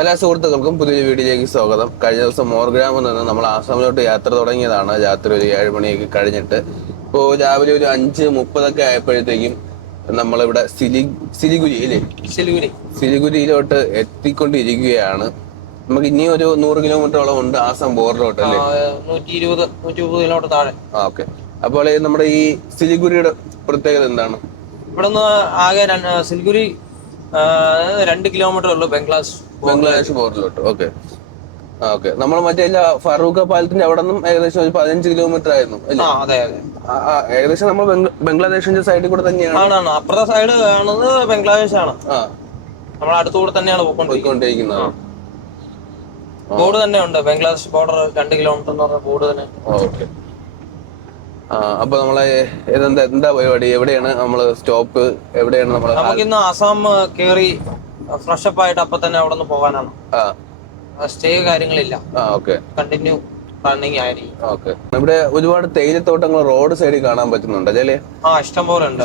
എല്ലാ സുഹൃത്തുക്കൾക്കും പുതിയ വീഡിയോയിലേക്ക് സ്വാഗതം. കഴിഞ്ഞ ദിവസം മോർഗ്രാമിൽ നിന്ന് നമ്മൾ ആസാമിലോട്ട് യാത്ര തുടങ്ങിയതാണ്. രാത്രി ഒരു 7 മണിയൊക്കെ കഴിഞ്ഞിട്ട് ഇപ്പോൾ രാവിലെ ഒരു 5:30 ആയപ്പോഴത്തേക്കും നമ്മളിവിടെ സിലിഗുരി അല്ലേ സിലിഗുരിയിലോട്ട് എത്തിക്കൊണ്ടിരിക്കുകയാണ്. നമുക്ക് ഇനി ഒരു 100 കിലോമീറ്ററോളം ഉണ്ട് ആസാം ബോർഡറിലോട്ട് അല്ലേ? 120 കിലോമീറ്റർ താഴെ. ഓക്കെ. അപ്പോൾ നമ്മുടെ ഈ സിലിഗുരിയുടെ പ്രത്യേകത എന്താണ്? ഇവിടെ നിന്ന് ആകെ സിലിഗുരി 2 കിലോമീറ്റർ ഉള്ളു ബംഗ്ലാദേശ് ബോർഡറിലോട്ട്. ഓക്കെ. ഓക്കെ. നമ്മൾ മറ്റേ ഫറൂഖ പാലത്തിന്റെ അവിടെ നിന്നും ഏകദേശം ഒരു 15 കിലോമീറ്റർ ആയിരുന്നു അല്ലേ? അതെ. ഏകദേശം നമ്മൾ ബംഗ്ലാദേശിന്റെ സൈഡിൽ കൂടെ തന്നെയാണ്. അപ്പുറത്തെ സൈഡ് കാണുന്നത് ബംഗ്ലാദേശ് ആണ്. നമ്മൾ അടുത്തുകൂടെ തന്നെയാണ് പോയിക്കൊണ്ടിരിക്കുന്നത്. ബോർഡ് തന്നെ ഉണ്ട്, ബംഗ്ലാദേശ് ബോർഡർ 2 കിലോമീറ്റർ എന്ന് പറഞ്ഞ ബോർഡ് തന്നെ. ഓക്കെ. അപ്പൊ നമ്മളെ എന്താ പരിപാടി? എവിടെയാണ് നമ്മള് സ്റ്റോപ്പ്? എവിടെയാണ് നമുക്കിന്ന് ആസാം കേറി ഫ്രഷപ്പ് ആയിട്ട് അപ്പൊ തന്നെ അവിടെ നിന്ന് പോകാനാണ്. സ്റ്റേ കാര്യങ്ങളില്ല. കണ്ടിന്യൂ റണ്ണിങ് ആയിരിക്കും. ഓക്കെ. ഇവിടെ ഒരുപാട് തേയിലത്തോട്ടങ്ങൾ റോഡ് സൈഡിൽ കാണാൻ പറ്റുന്നുണ്ട് അല്ലേ? ഇഷ്ടം പോലെ ഉണ്ട്.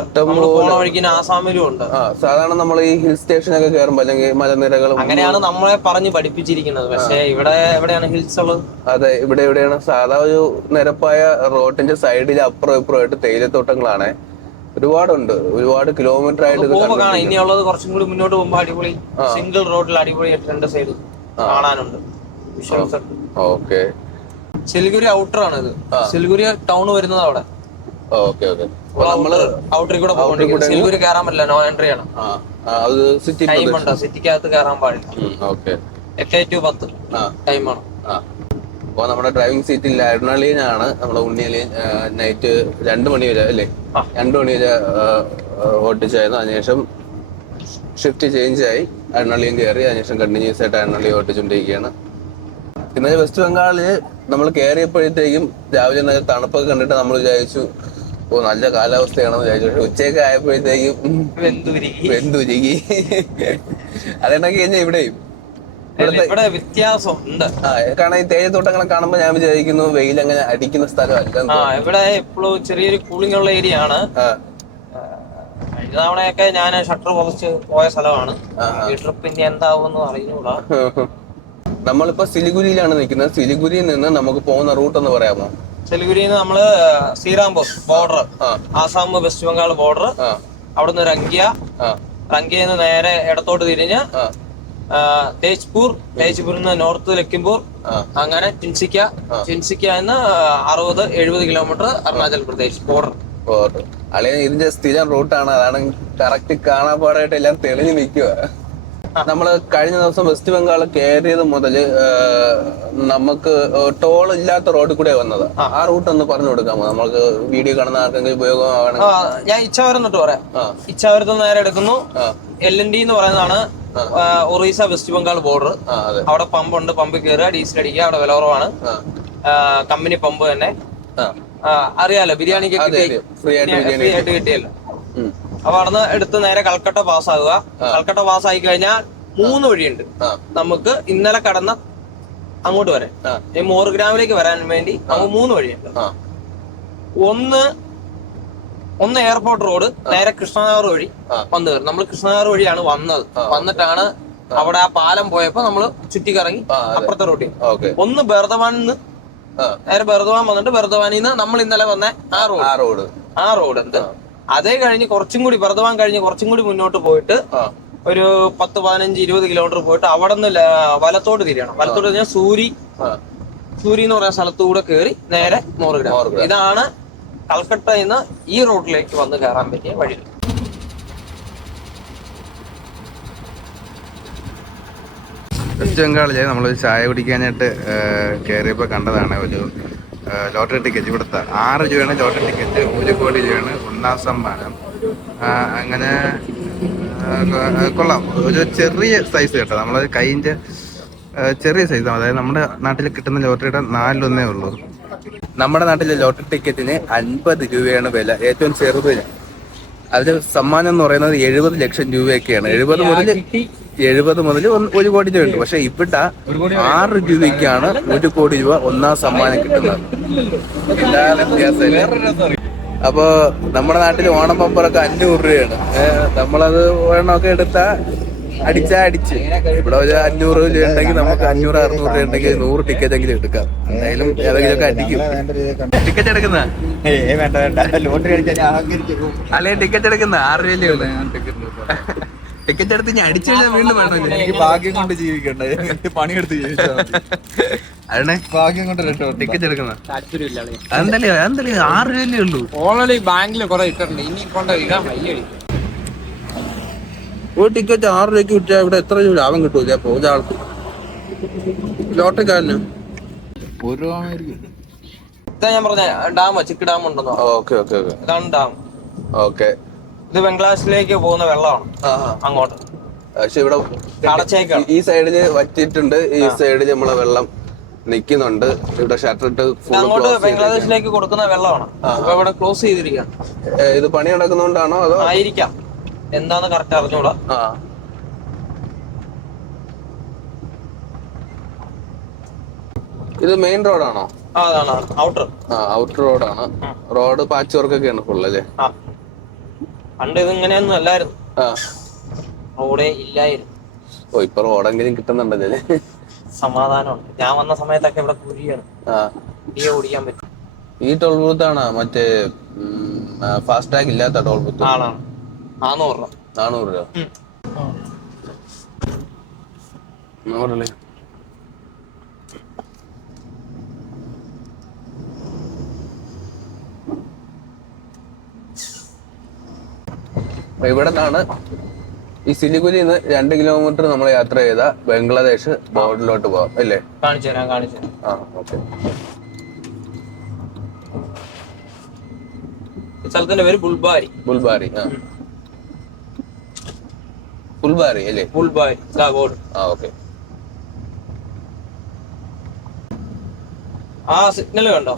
വഴിക്ക് ആസാമിലും ഉണ്ട്. സാധാരണ നമ്മൾ ഈ ഹിൽ സ്റ്റേഷനൊക്കെ കയറുമ്പോ അല്ലെങ്കിൽ മലനിരകളും അങ്ങനെയാണ് നമ്മളെ പറഞ്ഞ് പഠിപ്പിച്ചിരിക്കുന്നത്. പക്ഷെ ഇവിടെ എവിടെയാണ് ഹിൽസ് ഉള്ളത്? അതെ, ഇവിടെ എവിടെയാണ് സാധാ ഒരു നിരപ്പായ റോഡിന്റെ സൈഡിൽ അപ്പുറം ഇപ്പുറമായിട്ട് തേയിലത്തോട്ടങ്ങളാണ്. ഒരുപാട് കിലോമീറ്റർ ആയിട്ട് ഇനിയുള്ളത് കുറച്ചും കൂടി മുന്നോട്ട് പോകുമ്പോ അടിപൊളി സിംഗിൾ റോഡിൽ അടിപൊളി 2 സൈഡ് കാണാനുണ്ട്. ഓക്കെ. സിലിഗുരി ഔട്ടർ ആണ് ഇത്. സിലിഗുരി ടൗൺ വരുന്നത് അവിടെ. നമ്മള് ഔട്ടറിൽ കൂടെ പോകുന്നുണ്ട്. സിലിഗുരി കയറാൻ പറ്റില്ല, നോ എൻട്രി ആണ്. ടൈം ഉണ്ട്, സിറ്റിക്കകത്ത് കയറാൻ പാടില്ല. 8 to 10 ടൈമാണ്. അപ്പൊ നമ്മുടെ ഡ്രൈവിംഗ് സീറ്റിൽ അരുണാളിയനാണ് നമ്മുടെ ഉണ്ണിയലിയൻ. നൈറ്റ് 2 മണി വരെ അല്ലേ? 2 മണി വരെ ഓട്ടിച്ചായിരുന്നു. അതിനുശേഷം ഷിഫ്റ്റ് ചേഞ്ച് ആയി അരുണാളിയൻ കയറി. അതിനുശേഷം കണ്ടിന്യൂസ് ആയിട്ട് അരുണാളിയെ ഓട്ടിച്ചുകൊണ്ടിരിക്കുകയാണ്. ഇന്നലെ വെസ്റ്റ് ബംഗാളില് നമ്മൾ കയറിയപ്പോഴത്തേക്കും രാവിലെ നല്ല തണുപ്പൊക്കെ കണ്ടിട്ട് നമ്മൾ വിചാരിച്ചു നല്ല കാലാവസ്ഥയാണെന്ന് വിചാരിച്ചു. പക്ഷെ ഉച്ചയൊക്കെ ആയപ്പോഴത്തേക്കും വെന്തുരുകി. അതെന്നൊക്കെ കഴിഞ്ഞാൽ ഇവിടെയും വ്യത്യാസം ഉണ്ട്. കാരണം ഈ തേയിലത്തോട്ടങ്ങളെ കാണുമ്പോ ഞാൻ വിചാരിക്കുന്നു വെയിൽ അങ്ങനെ അടിക്കുന്ന സ്ഥലമല്ല. ഇവിടെ എപ്പോഴും ചെറിയൊരു കൂളിംഗ് ഉള്ള ഏരിയ ആണ്. കഴിഞ്ഞ തവണയൊക്കെ ഞാൻ ഷട്ടർ കുറച്ച് പോയ സ്ഥലമാണ്. ഈ ട്രിപ്പ് ഇനി എന്താവുമെന്ന് അറിഞ്ഞൂടാ. നമ്മളിപ്പോ സിലിഗുരിയിലാണ് നിൽക്കുന്നത്. സിലിഗുരിയിൽ നിന്ന് നമുക്ക് പോകുന്ന റൂട്ട് എന്ന് പറയാമോ? സിലിഗുരിയിൽ നിന്ന് നമ്മള് Srirampur border, Assam west Bengal border, അവിടുന്ന് റംഗിയയിൽ നിന്ന് നേരെ ഇടത്തോട്ട് തിരിഞ്ഞ് തേജ്പൂരിൽ നിന്ന് നോർത്ത് ലക്കിംപൂർ, അങ്ങനെ ടിൻസിക്ക എന്ന് 60-70 കിലോമീറ്റർ അരുണാചൽ പ്രദേശ് ബോർഡർ. അല്ലെങ്കിൽ ഇതിന്റെ സ്ഥിരം റൂട്ടാണ്. അതാണ് കറക്റ്റ് കാണാൻ പാടായിട്ട് എല്ലാം തെളിഞ്ഞു നിൽക്കുക. നമ്മള് കഴിഞ്ഞ ദിവസം വെസ്റ്റ് ബംഗാൾ കയറിയത് മുതല് നമുക്ക് ടോൾ ഇല്ലാത്ത റോഡിൽ കൂടെ വന്നത്. ആ റൂട്ട് ഒന്ന് പറഞ്ഞു കൊടുക്കാമോ? നമുക്ക് വീഡിയോ കാണുന്ന ആർക്കെങ്കിലും ഉപയോഗമാണെങ്കിൽ. ഞാൻ ഇച്ഛാവരം തൊട്ട് പറയാം. ഇച്ഛാവരത്ത് നേരെ എടുക്കുന്നു. LND എന്ന് പറയുന്നതാണ് ഒറീസ വെസ്റ്റ് ബംഗാൾ ബോർഡർ. അവിടെ പമ്പ് ഉണ്ട്. പമ്പിൽ കയറുക, ഡീസൽ അടിക്കുക. അവിടെ വില കുറവാണ്. കമ്പനി പമ്പ് തന്നെ. അറിയാലോ, ബിരിയാണിക്ക് ഫ്രീ ആയിട്ട് കിട്ടിയല്ലോ. അപ്പൊ അവിടുന്ന് എടുത്ത് നേരെ കൽക്കട്ട പാസ്സാകുക. കൽക്കട്ട പാസ്സായി കഴിഞ്ഞാൽ 3 വഴിയുണ്ട് നമുക്ക്. ഇന്നലെ കടന്ന അങ്ങോട്ട് വരാൻ, ഈ മോർഗ്രാമിലേക്ക് വരാൻ വേണ്ടി നമുക്ക് 3 വഴിയുണ്ട്. ഒന്ന് എയർപോർട്ട് റോഡ് നേരെ കൃഷ്ണനഗർ വഴി വന്നു കയറും. നമ്മൾ കൃഷ്ണനഗർ വഴിയാണ് വന്നത്. വന്നിട്ടാണ് അവിടെ ആ പാലം പോയപ്പോ നമ്മള് ചുറ്റിക്കറങ്ങി അപ്പുറത്തെ റോഡിൽ. ഒന്ന് ബർദവാനിൽ നിന്ന് നേരെ ബർദവാൻ വന്നിട്ട് ബർദവാനിൽ നിന്ന് നമ്മൾ ഇന്നലെ വന്ന ആ റോഡ് ഉണ്ട്. അതേ കഴിഞ്ഞ് കുറച്ചും കൂടി ബർദവാൻ കഴിഞ്ഞ് കുറച്ചും കൂടി മുന്നോട്ട് പോയിട്ട് ഒരു 10-15-20 കിലോമീറ്റർ പോയിട്ട് അവിടെ നിന്ന് വലത്തോട്ട് തിരിയണം. വലത്തോട്ട് തിരിഞ്ഞാൽ സൂരി എന്ന് പറയുന്ന സ്ഥലത്തൂടെ കയറി നേരെ മോർഗ്രാം. ഇതാണ് കൽക്കട്ടയിൽ നിന്ന് ഈ റോഡിലേക്ക് വന്ന് കയറാൻ പറ്റിയ വഴി. വെസ്റ്റ് ബംഗാളില് നമ്മളൊരു ചായ കുടിക്കാനായിട്ട് കയറിയപ്പോൾ കണ്ടതാണ് ഒരു ലോട്ടറി ടിക്കറ്റ്. ഇവിടുത്തെ 6 രൂപയാണ് ലോട്ടറി ടിക്കറ്റ്. 1 കോടി രൂപയാണ് ഒന്നാം സമ്മാനം. അങ്ങനെ കൊള്ളാം. ഒരു ചെറിയ സൈസ് കേട്ടോ, നമ്മളത് കൈൻ്റെ ചെറിയ സൈസാണ്. അതായത് നമ്മുടെ നാട്ടിൽ കിട്ടുന്ന ലോട്ടറിയുടെ 4-1 ഉള്ളൂ. നമ്മുടെ നാട്ടിലെ ലോട്ടറി ടിക്കറ്റിന് 50 രൂപയാണ് വില, ഏറ്റവും ചെറുതിന്. അതിന് സമ്മാനം എന്ന് പറയുന്നത് 70 ലക്ഷം രൂപയൊക്കെയാണ്. 70 മുതൽ 1 കോടി രൂപ ഉണ്ട്. പക്ഷെ ഇവിടെ 6 രൂപയ്ക്കാണ് 1 കോടി രൂപ ഒന്നാം സമ്മാനം കിട്ടുന്നത്. എല്ലാ വ്യത്യാസം. അപ്പൊ നമ്മുടെ നാട്ടിൽ ഓണം പമ്പറൊക്കെ 500 രൂപയാണ്. നമ്മളത് ഒരെണ്ണമൊക്കെ എടുത്താൽ അടിച്ച് ഇവിടെ ഒരു 500 രൂപ ഉണ്ടെങ്കിൽ നമുക്ക് 500-600 രൂപ ഉണ്ടെങ്കിൽ 100 ടിക്കറ്റ് എങ്കിലും എടുക്കാം. എന്തായാലും ഏതെങ്കിലുമൊക്കെ അടിക്കും. ടിക്കറ്റ് എടുക്കുന്ന അല്ലെ ടിക്കറ്റ് എടുക്കുന്ന 6 രൂപയല്ലേ ഉള്ളു. ടിക്കറ്റ് എടുത്ത് ഞാൻ അടിച്ചു കഴിഞ്ഞാൽ വീണ്ടും വേണമല്ലോ. എനിക്ക് ഭാഗ്യം കൊണ്ട് ജീവിക്കണ്ടേ, പണിയെടുത്ത് ജീവിച്ചാൽ അതെ ഭാഗ്യം കൊണ്ട് രക്ഷ. ടിക്കറ്റ് എടുക്കുന്ന താല്പര്യമില്ല. എന്തായാലും 6 രൂപയല്ലേ ഉള്ളൂ. ഓൾറെഡി ബാങ്കിൽ കുറെ ഇട്ടിട്ടുണ്ട്, ഇനി കൊണ്ട് ഇടാൻ വയ്യ. ഒരു ടിക്കറ്റ് 6 രൂപയ്ക്ക് വിറ്റാൽ ഇവിടെ എത്ര രൂപ ലാഭം കിട്ടൂല പോകുന്ന ആൾക്ക്, ലോട്ടറിക്കാരന്? ഇതാ ഞാൻ പറഞ്ഞ ഡാം, ചിക്ക് ഡാം ഉണ്ടെന്നോ. ഓക്കെ ഓക്കെ ഓക്കെ, ഇതാണ് ഡാം. ഓക്കെ. ഇത് ബംഗ്ലാദേശിലേക്ക് പോകുന്ന വെള്ളമാണ് അങ്ങോട്ട്. പക്ഷെ ഇവിടെ അടച്ചേക്കാണ്. ഈ സൈഡില് വറ്റിയിട്ടുണ്ട്, ഈ സൈഡില് നമ്മളെ വെള്ളം നിക്കുന്നുണ്ട്. ഇവിടെ ഷട്ടർ ഇട്ട് അങ്ങോട്ട് ബംഗ്ലാദേശിലേക്ക് കൊടുക്കുന്ന വെള്ളമാണ്. അപ്പൊ ഇവിടെ ക്ലോസ് ചെയ്തിരിക്കുകയാണ്. ഇത് പണി നടക്കുന്നോണ്ടാണോ അതോ? ആയിരിക്കാം, എന്താന്ന് കറക്റ്റ് അറിഞ്ഞൂടാ. ഇത് മെയിൻ റോഡാണോ? അതാണ് ഔട്ടർ. ഔട്ടർ റോഡാണ്. റോഡ് പാച്ച് വർക്കൊക്കെയാണ് ഫുൾ അല്ലേ? പണ്ട് ഇത് ഇങ്ങനെയൊന്നും അല്ലായിരുന്നു, റോഡേ ഇല്ലായിരുന്നു. ഓ, ഇപ്പൊ റോഡെങ്കിലും കിട്ടുന്നുണ്ടല്ലേ? സമാധാനമുണ്ട്. ഞാൻ വന്ന സമയത്തൊക്കെ ഇവിടെ കുഴിയാണ്, ഓടിക്കാൻ പറ്റും. ഈ ടോൾ ബൂത്ത് ആണ് മറ്റേ ഫാസ്റ്റ് ടാഗ് ഇല്ലാത്ത ടോൾ ബൂത്ത്? ആണാണ്. 400 രൂപ. 400 രൂപ. 400 അല്ലേ? ഇവിടെ നിന്നാണ് ഈ സിലിഗുരിയിൽ നിന്ന് 2 കിലോമീറ്റർ നമ്മൾ യാത്ര ചെയ്ത ബംഗ്ലാദേശ് ബോർഡറിലോട്ട് പോവാം അല്ലേ? കാണിച്ചു തരാം. ഓക്കെ. സ്ഥലത്തിന്റെ പേര് ബുൾബാരി. ബുൾബാരി അല്ലേ? ബുൾബാരി ബോർഡ്. ഓക്കെ. ആ സിഗ്നൽ കണ്ടോ?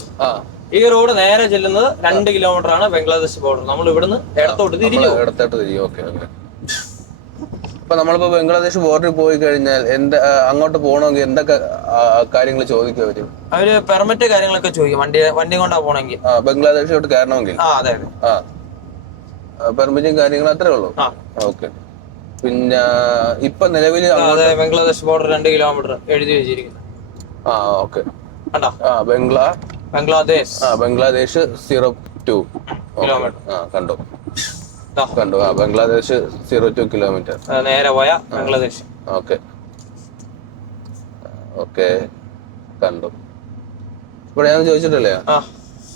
ഈ റോഡ് നേരെ ചെല്ലുന്നത് 2 കിലോമീറ്റർ ആണ് ബംഗ്ലാദേശ് ബോർഡർ. നമ്മൾ ഇവിടുന്ന് ഇടത്തോട്ട് തിരിഞ്ഞു. ഓക്കെ. അപ്പൊ നമ്മളിപ്പോ ബംഗ്ലാദേശ് ബോർഡറിൽ പോയി കഴിഞ്ഞാൽ അങ്ങോട്ട് പോകണമെങ്കിൽ എന്തൊക്കെ കാര്യങ്ങൾ ചോദിക്കും അവര്? അവര് പെർമിറ്റ് കാര്യങ്ങളൊക്കെ ചോദിക്കും. വണ്ടി കൊണ്ടാ പോണെങ്കിൽ, ബംഗ്ലാദേശിലോട്ട് കയറണമെങ്കിൽ. അതെ. പെർമിറ്റും കാര്യങ്ങളും അത്രേ ഉള്ളൂ. ഓക്കെ. പിന്നെ ഇപ്പൊ നിലവിൽ ബംഗ്ലാദേശ് ബോർഡർ 2 കിലോമീറ്റർ എഴുതി വെച്ചിരിക്കുന്നു. ഓക്കെ. ബംഗ്ലാദേശ് 02 കിലോമീറ്റർ. കണ്ടു. ബംഗ്ലാദേശ് 02 കിലോമീറ്റർ നേരെ പോയ ബംഗ്ലാദേശ്. ഓക്കെ കണ്ടു. ഇവിടെ ഞാൻ ചോദിച്ചിട്ടല്ലേ,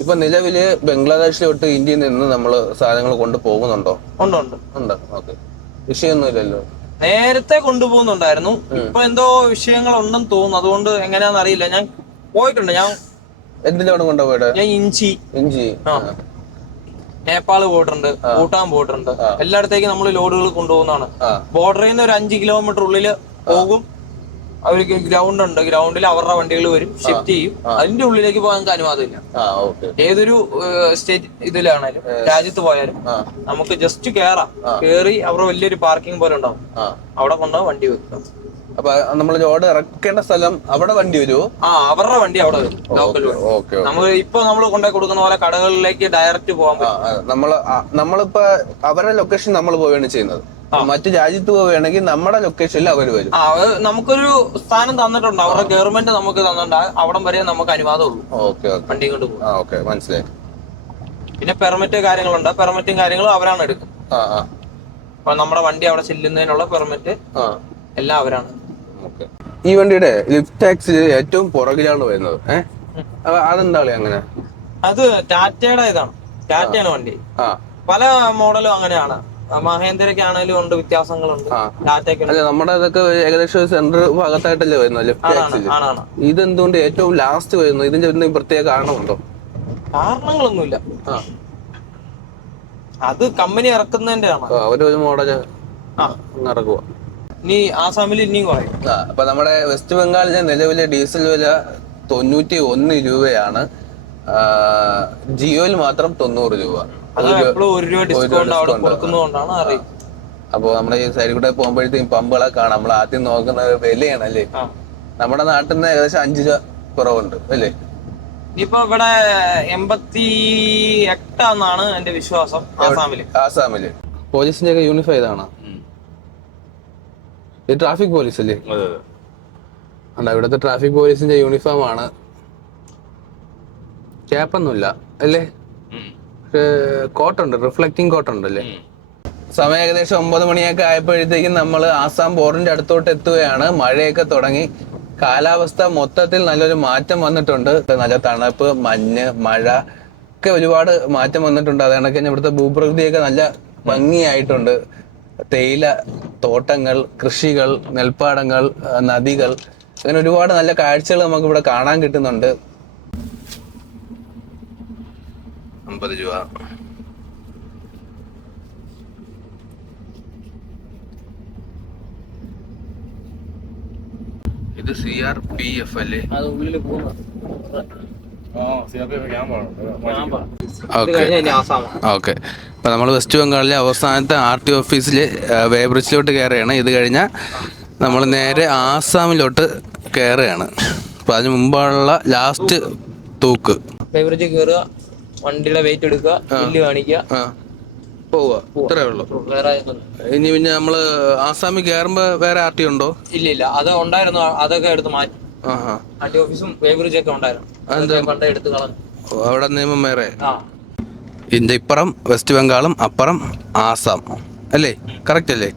ഇപ്പൊ നിലവില് ബംഗ്ലാദേശിലോട്ട് ഇന്ത്യയിൽ നിന്ന് നമ്മള് സാധനങ്ങൾ കൊണ്ടുപോകുന്നുണ്ടോ? ഉണ്ട്. ഓക്കെ. വിഷയമൊന്നുമില്ലല്ലോ? നേരത്തെ കൊണ്ടുപോകുന്നുണ്ടായിരുന്നു, ഇപ്പൊ എന്തോ വിഷയങ്ങൾ ഉണ്ടെന്ന് തോന്നുന്നു. അതുകൊണ്ട് എങ്ങനെയാന്ന് അറിയില്ല. ഞാൻ പോയിട്ടുണ്ട്. ഞാൻ എന്തിനാണ് കൊണ്ടുപോയത്? ഞാൻ ഇഞ്ചി നേപ്പാള് പോയിട്ടുണ്ട്, ഭൂട്ടാൻ പോയിട്ടുണ്ട്. എല്ലായിടത്തേക്കും നമ്മൾ ലോഡുകൾ കൊണ്ടുപോകുന്നതാണ്. ബോർഡറിൽ നിന്ന് ഒരു 5 കിലോമീറ്റർ ഉള്ളില് പോകും. അവർക്ക് ഗ്രൗണ്ട് ഉണ്ട്, ഗ്രൗണ്ടിൽ അവരുടെ വണ്ടികൾ വരും, ഷിഫ്റ്റ് ചെയ്യും. അതിന്റെ ഉള്ളിലേക്ക് പോകാൻ നമുക്ക് അനുവാദമില്ല. ഏതൊരു സ്റ്റേറ്റ് ഇതിലാണേലും രാജ്യത്ത് പോയാലും നമുക്ക് ജസ്റ്റ് കേറി അവരുടെ വലിയൊരു പാർക്കിംഗ് പോലെ ഉണ്ടാവും, അവിടെ കൊണ്ടുപോകാൻ വണ്ടി വെക്കുക. അപ്പൊ നമ്മൾ ലോഡ് ഇറക്കേണ്ട സ്ഥലം അവിടെ വണ്ടി വരുമോ? അവരുടെ വണ്ടി അവിടെ വരും, ലോക്കൽ വണ്ടി. നമ്മൾ കൊണ്ടുപോയി കൊടുക്കുന്ന പോലെ കടകളിലേക്ക് ഡയറക്റ്റ് പോകാൻ പറ്റും. നമ്മളിപ്പോ അവരുടെ ലൊക്കേഷൻ നമ്മൾ പോവുകയാണ് ചെയ്യുന്നത്. മറ്റു രാജ്യത്ത് പോവുകയാണെങ്കിൽ നമ്മുടെ ലൊക്കേഷനിൽ അവർ വരും. നമുക്കൊരു സ്ഥാനം തന്നിട്ടുണ്ട്, അവരുടെ ഗവൺമെന്റ് നമുക്ക് തന്നിട്ടുണ്ട്. അവിടം വരെ നമുക്ക് അനുവാദമുള്ളൂ വണ്ടി കൊണ്ട് പോകും. മനസ്സിലായി. പിന്നെ പെർമിറ്റ് കാര്യങ്ങളുണ്ട്, പെർമിറ്റും കാര്യങ്ങളും അവരാണ് എടുക്കും. അപ്പൊ നമ്മുടെ വണ്ടി അവിടെ ചെല്ലുന്നതിനുള്ള പെർമിറ്റ് എല്ലാം അവരാണ്. ഈ വണ്ടിയുടെ ലിഫ്റ്റ് ടാക്സ് ഏറ്റവും പുറകിലാണ് വരുന്നത്. അതെന്താ അങ്ങനെ? അത് ടാറ്റയുടെ ഇതാണ്, ടാറ്റയാണ് വണ്ടി. പല മോഡലും അങ്ങനെയാണ്. മഹേന്ദ്രയ്ക്കാണേലും ഉണ്ട്, വ്യത്യാസങ്ങളുണ്ട്. ടാറ്റയ്ക്ക് നമ്മുടെ അതൊക്കെ ഏകദേശം സെന്റർ ഭാഗത്തായിട്ടല്ലേ വരുന്നത് ലിഫ്റ്റ് ടാക്സിൽ. ഇതെന്തുകൊണ്ട് ഏറ്റവും ലാസ്റ്റ് വരുന്നു? ഇതിന്റെ എന്തെങ്കിലും പ്രത്യേക കാരണമുണ്ടോ? കാരണങ്ങളൊന്നുമില്ല, അത് കമ്പനി ഇറക്കുന്നതിന്റെ ആണ്. അവരൊരു മോഡല് ഇറക്കുക. ഇനി ആസാമിൽ ഇനിയും കുറയും. അപ്പൊ നമ്മുടെ വെസ്റ്റ് ബംഗാളിലെ നിലവിലെ ഡീസൽ വില 91 രൂപയാണ്. ജിയോയിൽ മാത്രം 90 രൂപ. അപ്പൊ നമ്മുടെ ഈ സൈഡിൽ കൂടെ പോകുമ്പോഴത്തേക്കും പമ്പുകളൊക്കെ കാണാം. നമ്മൾ ആദ്യം നോക്കുന്നത് വിലയാണ് അല്ലേ? നമ്മുടെ നാട്ടിൽ നിന്ന് ഏകദേശം 5 രൂപ കുറവുണ്ട് അല്ലേ? ഇപ്പൊ ഇവിടെ 88 എന്നാണ് എന്റെ വിശ്വാസം. ആസാമില് പോലീസിന്റെ ഒക്കെ യൂണിഫോം ഇതാണ്. ഇത് ട്രാഫിക് പോലീസ് അല്ലേ? അല്ല, ഇവിടുത്തെ ട്രാഫിക് പോലീസിന്റെ യൂണിഫോം ആണ്. ക്യാപ്പൊന്നുമില്ല അല്ലേ? കോട്ടുണ്ട്, റിഫ്ലക്റ്റിംഗ് കോട്ടുണ്ടല്ലേ? സമയം ഏകദേശം 9 മണിയൊക്കെ ആയപ്പോഴത്തേക്കും നമ്മൾ ആസാം ബോർഡറിന്റെ അടുത്തോട്ട് എത്തുകയാണ്. മഴയൊക്കെ തുടങ്ങി. കാലാവസ്ഥ മൊത്തത്തിൽ നല്ലൊരു മാറ്റം വന്നിട്ടുണ്ട്. നല്ല തണുപ്പ്, മഞ്ഞ്, മഴ ഒക്കെ ഒരുപാട് മാറ്റം വന്നിട്ടുണ്ട്. അത് കണക്ക് തന്നെ ഇവിടുത്തെ ഭൂപ്രകൃതിയൊക്കെ നല്ല ഭംഗിയായിട്ടുണ്ട്. തേയില തോട്ടങ്ങൾ, കൃഷികൾ, നെൽപ്പാടങ്ങൾ, നദികൾ, അങ്ങനെ ഒരുപാട് നല്ല കാഴ്ചകൾ നമുക്ക് ഇവിടെ കാണാൻ കിട്ടുന്നുണ്ട്. 50 രൂപ. ഇത് CRPF അല്ലേ? അത് ഉള്ളിൽ പോകുന്നു. ഓക്കെ. അപ്പൊ നമ്മൾ വെസ്റ്റ് ബംഗാളിലെ അവസാനത്തെ RT ഓഫീസിൽ വേബ്രിഡ്ജിലോട്ട് കയറുകയാണ്. ഇത് കഴിഞ്ഞാൽ നമ്മൾ നേരെ ആസാമിലോട്ട് കയറുകയാണ്. അപ്പൊ അതിന് മുമ്പുള്ള ലാസ്റ്റ് തൂക്ക്. വേബ്രിഡ്ജ് കയറുക, വണ്ടിയുടെ വെയിറ്റ് എടുക്കുക, ബില്ല് കാണിക്കുക, പോവുക. ഇത്രേ ഉള്ളൂ. വേറെ ഇനി പിന്നെ നമ്മള് ആസാമിൽ കയറുമ്പോ വേറെ RT ഉണ്ടോ? ഇല്ല, അത് ഉണ്ടായിരുന്നു. അതൊക്കെ എടുത്ത് മാറ്റി. RT ഓഫീസും വേബ്രിഡ്ജ് ഒക്കെ ഉണ്ടായിരുന്നു. പണ്ടേ എടുത്ത് കളഞ്ഞു. അവിടെ നിയമം വേറെ. ഇതിന്റെ ഇപ്പുറം വെസ്റ്റ് ബംഗാളും അപ്പുറം ആസാം അല്ലേ? കറക്റ്റ് അല്ലേ?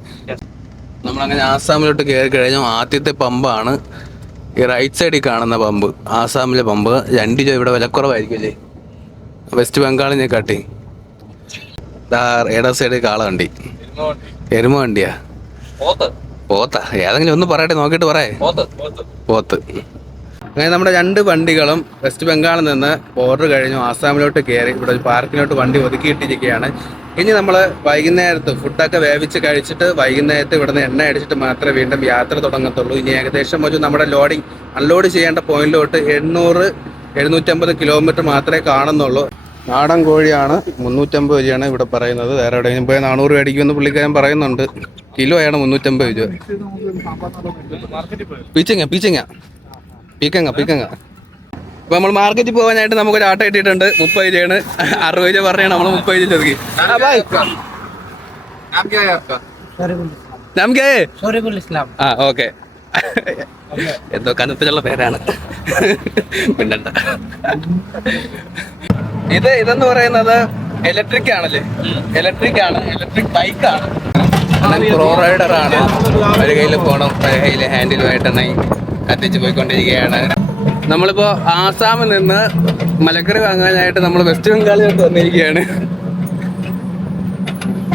നമ്മളങ്ങനെ ആസാമിലോട്ട് കയറി കഴിഞ്ഞാൽ ആദ്യത്തെ പമ്പാണ് ഈ റൈറ്റ് സൈഡിൽ കാണുന്ന പമ്പ്. ആസാമിലെ പമ്പ് 2 രൂപ ഇവിടെ വിലക്കുറവായിരിക്കും അല്ലേ വെസ്റ്റ് ബംഗാളിനെ കാട്ടി? ഇട സൈഡിൽ കാളവണ്ടി, എരുമ വണ്ടിയാ, പോത്ത ഏതെങ്കിലും ഒന്ന് പറയട്ടെ, നോക്കിയിട്ട് പറയേ. പോത്ത്. അങ്ങനെ നമ്മുടെ 2 വണ്ടികളും വെസ്റ്റ് ബംഗാളിൽ നിന്ന് ബോർഡർ കഴിഞ്ഞു ആസാമിലോട്ട് കയറി. ഇവിടെ ഒരു പാർക്കിലോട്ട് വണ്ടി ഒതുക്കിയിട്ടിരിക്കുകയാണ്. ഇനി നമ്മൾ വൈകുന്നേരത്ത് ഫുഡൊക്കെ വേവിച്ച് കഴിച്ചിട്ട് വൈകുന്നേരത്ത് ഇവിടുന്ന് എണ്ണ അടിച്ചിട്ട് മാത്രമേ വീണ്ടും യാത്ര തുടങ്ങത്തുള്ളൂ. ഇനി ഏകദേശം ഒരു നമ്മുടെ അൺലോഡ് ചെയ്യേണ്ട പോയിന്റിലോട്ട് 800-750 കിലോമീറ്റർ മാത്രമേ കാണുന്നുള്ളൂ. നാടൻ കോഴിയാണ്, 350 രൂപയാണ് ഇവിടെ പറയുന്നത്. വേറെ എവിടെയെങ്കിലും പോയാൽ 400 രൂപ അടിക്കുമെന്ന് പുള്ളിക്കാരൻ പറയുന്നുണ്ട്. കിലോയാണ് 350 രൂപ. പീക്കങ്ങ. അപ്പൊ നമ്മൾ മാർക്കറ്റിൽ പോകാനായിട്ട് നമുക്കൊരു ആട്ട ഇട്ടിട്ടുണ്ട്. 30 രൂപയാണ്. 60 രൂപ പറഞ്ഞാണ് നമ്മൾ 30 രൂപ ചോദിക്കും. ഓക്കെ. എന്തോ കനത്തിലുള്ള പേരാണ്. പിന്നെന്താ ഇതെന്ന് പറയുന്നത് ഇലക്ട്രിക് ആണല്ലേ? ഇലക്ട്രിക് ബൈക്കാണ്. പ്രോ റൈഡർ ആണ്. ഒരു കയ്യിൽ പോകണം, ഒരു കയ്യിൽ ഹാൻഡിലുമായിട്ടാണ് കത്തിച്ച് പോയിക്കൊണ്ടിരിക്കുകയാണ്. നമ്മളിപ്പോ ആസാമിൽ നിന്ന് മലക്കറി വാങ്ങാനായിട്ട് നമ്മൾ വെസ്റ്റ് ബംഗാളിലോട്ട് വന്നിരിക്കുകയാണ്.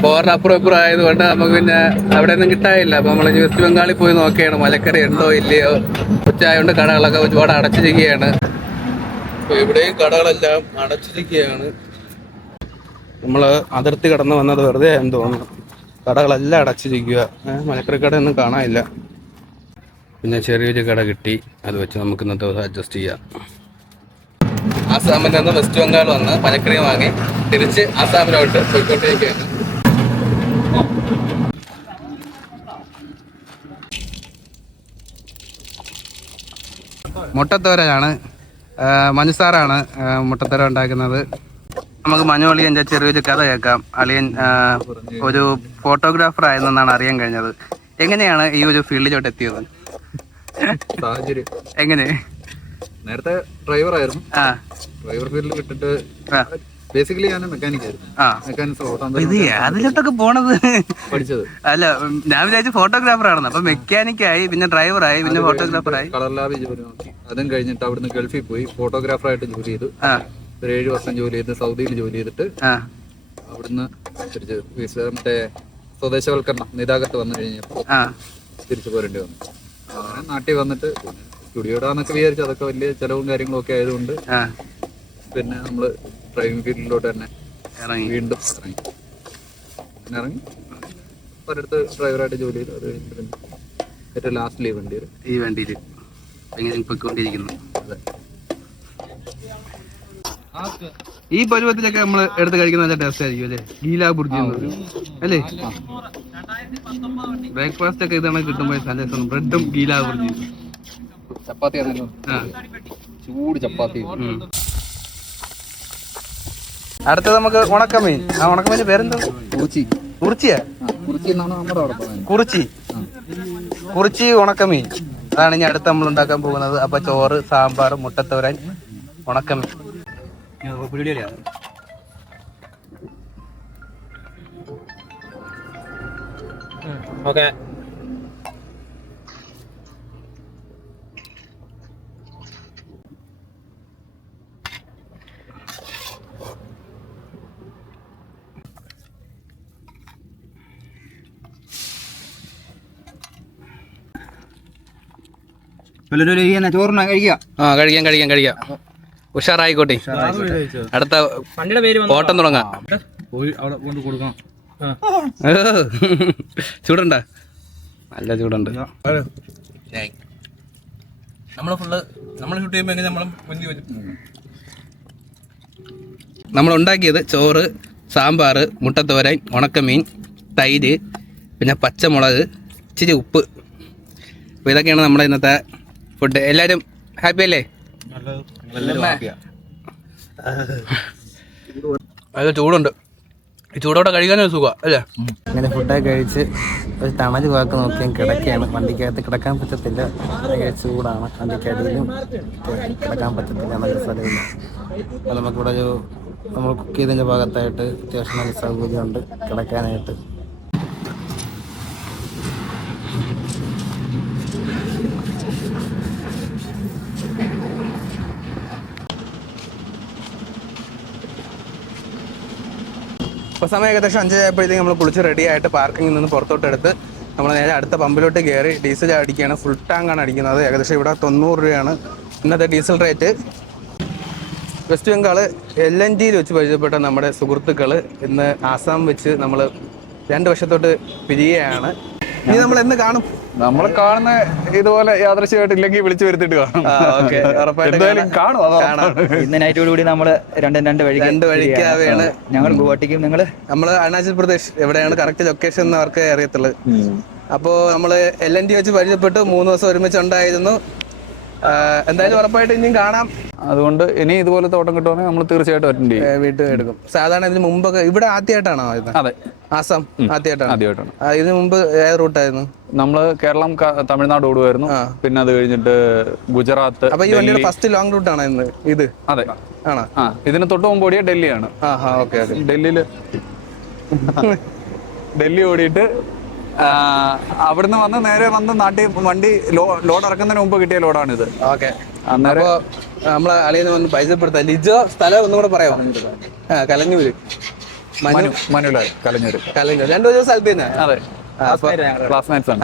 ബോർഡർ അപ്പുറം ആയതുകൊണ്ട് നമുക്ക് പിന്നെ അവിടെ ഒന്നും കിട്ടാനില്ല. അപ്പൊ നമ്മൾ വെസ്റ്റ് ബംഗാളിൽ പോയി നോക്കുകയാണ് മലക്കറി ഉണ്ടോ ഇല്ലയോ. ഉച്ചയായതുകൊണ്ട് കടകളൊക്കെ ഒരുപാട് അടച്ചിരിക്കുകയാണ്. അപ്പൊ ഇവിടെയും കടകളെല്ലാം അടച്ചിരിക്കുകയാണ്. നമ്മള് അതിർത്തി കടന്ന് വന്നത് വെറുതെ ആയെന്ന് തോന്നുന്നു. കടകളെല്ലാം അടച്ചിരിക്കുക. മലക്കറി കടയൊന്നും കാണാനില്ല. പിന്നെ ചെറിയൊരു കട കിട്ടി, അത് വെച്ച് നമുക്ക് ഇന്നത്തെ ദിവസം അഡ്ജസ്റ്റ് ചെയ്യാം. ആസാമിൽ നിന്ന് വെസ്റ്റ് ബംഗാൾ വന്ന് മലക്കറി വാങ്ങി തിരിച്ച് ആസാമിലോട്ട് പോയിക്കൊണ്ടിരിക്കുകയാണ്. മുട്ടത്തോരനാണ്, മനുസാറാണ് മുട്ടത്തോര ഉണ്ടാക്കുന്നത്. നമുക്ക് മനു അളിയൻ്റെ ചെറിയൊരു കഥ കേൾക്കാം. അളിയൻ ഒരു ഫോട്ടോഗ്രാഫർ ആയിരുന്നെന്നാണ് അറിയാൻ കഴിഞ്ഞത്. എങ്ങനെയാണ് ഈ ഒരു ഫീൽഡിലോട്ട് എത്തിയത്? സാഹചര്യം. എങ്ങനെ? നേരത്തെ ഡ്രൈവർ ആയിരുന്നു. ഡ്രൈവർ ഫീൽഡിൽ വിട്ടിട്ട് ബേസിക്കലി ഞാൻ മെക്കാനിക് ആയിരുന്നു. ഇത് അതിലോട്ടൊക്കെ പോണത് പഠിച്ചത് അല്ല, ഞാൻ വിചാരിച്ചു ഫോട്ടോഗ്രാഫർ ആണെന്ന്. അപ്പൊ മെക്കാനിക്കായി, പിന്നെ ഡ്രൈവറായി, പിന്നെ ഫോട്ടോഗ്രാഫറായി. കളർ ലാബിൽ ജോലി നോക്കി. അതും കഴിഞ്ഞിട്ട് അവിടുന്ന് ഗൾഫിൽ പോയി ഫോട്ടോഗ്രാഫറായിട്ട് ജോലി ചെയ്തു. ഒരു 7 വർഷം ജോലി ചെയ്ത് സൗദിയിൽ ജോലി ചെയ്തിട്ട് അവിടുന്ന് തിരിച്ച് മറ്റേ സ്വദേശവൽക്കരണം നിതാകത്ത് വന്നു കഴിഞ്ഞപ്പോൾ തിരിച്ചു പോരേണ്ടി വന്നു. അങ്ങനെ നാട്ടിൽ വന്നിട്ട് സ്റ്റുഡിയോ ഇടാന്നൊക്കെ വിചാരിച്ചു. അതൊക്കെ വലിയ ചെലവും കാര്യങ്ങളും ഒക്കെ ആയതുകൊണ്ട് പിന്നെ നമ്മള് ഡ്രൈവിംഗ് ഫീൽഡിലോട്ട് തന്നെ വീണ്ടും ഇറങ്ങി പലയിടത്ത് ഡ്രൈവറായിട്ട് ജോലി ചെയ്തു. അത് കഴിഞ്ഞിട്ട് ഏറ്റവും ലാസ്റ്റിൽ ഈ വണ്ടിയിൽ പൊയ്ക്കൊണ്ടിരിക്കുന്നു. അതെ, ഈ പരുവത്തിലൊക്കെ നമ്മൾ എടുത്ത് കഴിക്കുന്ന നല്ല ടേസ്റ്റ് ആയിരിക്കും അല്ലേ? ഗീലാ ബുർജി അല്ലേ? ബ്രേക്ക്ഫാസ്റ്റ് ഒക്കെ ഇതാണ് കിട്ടുമ്പോൾ നല്ല ബ്രെഡും ഗീലാ ബുർജി. ചപ്പാത്തി ആണല്ലോ, ചൂട് ചപ്പാത്തി. അടുത്തത് നമുക്ക് ഉണക്കമീൻ. ആ ഉണക്കമീൻ പേരെന്താ? കുറിച്ചിയാ? കുറിച്ചി എന്നാണ് നമ്മുടെ അവിടെ പറയുന്നത്. കുറിച്ചി കുറിച്ചി ഉണക്കമീൻ അതാണ് ഇനി അടുത്ത് നമ്മൾ ഉണ്ടാക്കാൻ പോകുന്നത്. അപ്പൊ ചോറ്, സാമ്പാർ, മുട്ടത്തോരൻ, ഉണക്കമീൻ. ഓക്കെ. ചോറിനാ കഴിക്കാം. കഴിക്കാം. ഉഷാറായിക്കോട്ടെ. അടുത്ത ഓട്ടം തുടങ്ങാം. ചൂടുണ്ട? നല്ല ചൂടുണ്ട്. നമ്മൾ ഉണ്ടാക്കിയത് ചോറ്, സാമ്പാർ, മുട്ടത്തോരൻ, ഉണക്കമീൻ, തൈര്, പിന്നെ പച്ചമുളക്, ഇച്ചിരി ഉപ്പ്. അപ്പോൾ ഇതൊക്കെയാണ് നമ്മുടെ ഇന്നത്തെ ഫുഡ്. എല്ലാവരും ഹാപ്പി അല്ലേ? അത് ചൂടുണ്ട്. ഈ ചൂടോടെ കഴിക്കാനൊരു സുഖമാണ് അല്ലേ? അങ്ങനെ ഫുഡൊക്കെ കഴിച്ച് ഒരു തണല് വാക്ക് നോക്കിയാൽ കിടക്കുകയാണ്. വണ്ടിക്കകത്ത് കിടക്കാൻ പറ്റത്തില്ല, ചൂടാണ്. വണ്ടിക്കടിയിലും കിടക്കാൻ പറ്റത്തില്ല, നല്ല സ്ഥലമില്ല. അപ്പോൾ നമുക്കിവിടെ നമ്മൾ കുക്ക് ചെയ്തതിൻ്റെ ഭാഗത്തായിട്ട് അത്യാവശ്യം നല്ല സൗകര്യമുണ്ട് കിടക്കാനായിട്ട്. ഇപ്പോൾ സമയം ഏകദേശം 5 ആയപ്പോഴത്തേക്കും നമ്മൾ കുളിച്ച് റെഡി ആയിട്ട് പാർക്കിങ്ങിൽ നിന്ന് പുറത്തോട്ട് എടുത്ത് നമ്മൾ നേരെ അടുത്ത പമ്പിലോട്ട് കയറി ഡീസൽ അടിക്കുകയാണ്. ഫുൾ ടാങ്കാണ് അടിക്കുന്നത്. ഏകദേശം ഇവിടെ 90 രൂപയാണ് ഇന്നത്തെ ഡീസൽ റേറ്റ്. വെസ്റ്റ് ബംഗാൾ LNGയിൽ വെച്ച് പരിചയപ്പെട്ട നമ്മുടെ സുഹൃത്തുക്കൾ ഇന്ന് ആസാം വെച്ച് നമ്മൾ 2 വർഷത്തോട്ട് പിരിയുകയാണ്. ഇനി നമ്മൾ എന്ന് കാണും? നമ്മൾ കാണുന്ന ഇതുപോലെ യാദൃശ്യമായിട്ട് ഇല്ലെങ്കിൽ വിളിച്ചു വരുത്തിട്ട് കാണും. ഇന്ന് നൈറ്റോടുകൂടി നമ്മള് രണ്ട് വഴിക്കാവുകയാണ്. ഞങ്ങൾ ഗുവാഹട്ടിക്കും നമ്മള് അരുണാചൽ പ്രദേശ് എവിടെയാണ് കറക്റ്റ് ലൊക്കേഷൻ എന്ന് അവർക്ക് അറിയത്തുള്ളൂ. അപ്പോ നമ്മള് LNG വെച്ച് പരിചയപ്പെട്ടു. 3 ദിവസം ഒരുമിച്ച് ഉണ്ടായിരുന്നു. എന്തായാലും ഉറപ്പായിട്ട് ഇനിയും കാണാം. അതുകൊണ്ട് ഇനി ഇതുപോലെ തോട്ടം കിട്ടുവാണെങ്കിൽ നമ്മൾ തീർച്ചയായിട്ടും അറ്റൻഡ് ചെയ്യും, വീട്ടിൽ എടുക്കും. സാധാരണ ഇതിന് മുമ്പൊക്കെ ഇവിടെ ആദ്യമായിട്ടാണോ? അതെ, ആസാം ആദ്യമായിട്ടാണ്. ഇതിനു മുമ്പ് ഏത് റൂട്ടായിരുന്നു? നമ്മള് കേരളം തമിഴ്നാട് ഓടുമായിരുന്നു. പിന്നെ അത് കഴിഞ്ഞിട്ട് ഗുജറാത്ത്. അപ്പൊ ഈ വണ്ടിയുടെ ഫസ്റ്റ് ലോങ് റൂട്ടാണ് ഇന്ന് ഇത്? അതെ. ആണോ? ഇതിന് തൊട്ട് മുമ്പ് ഓടിയ ഡൽഹിയാണ്. ഡൽഹി ഓടിയിട്ട് അവിടുന്ന് വന്ന് നേരെ വന്ന് നാട്ടിൽ വണ്ടി ലോഡ് ഇറക്കുന്നതിന് മുമ്പ് കിട്ടിയ ലോഡാണിത്. ഓക്കെ. അന്നേരം നമ്മളെ അളിയെന്ന് വന്ന് പരിചയപ്പെടുത്താം. ലിജോ സ്ഥലം ഒന്നും കൂടെ പറയാമോ? കലഞ്ഞൂര്. മനുലാൽ കലഞ്ഞൂര്. 2 ദിവസം സ്ഥലത്ത് തന്നെ. അതെ, ക്ലാസ്മേറ്റ്സ് ആണ്.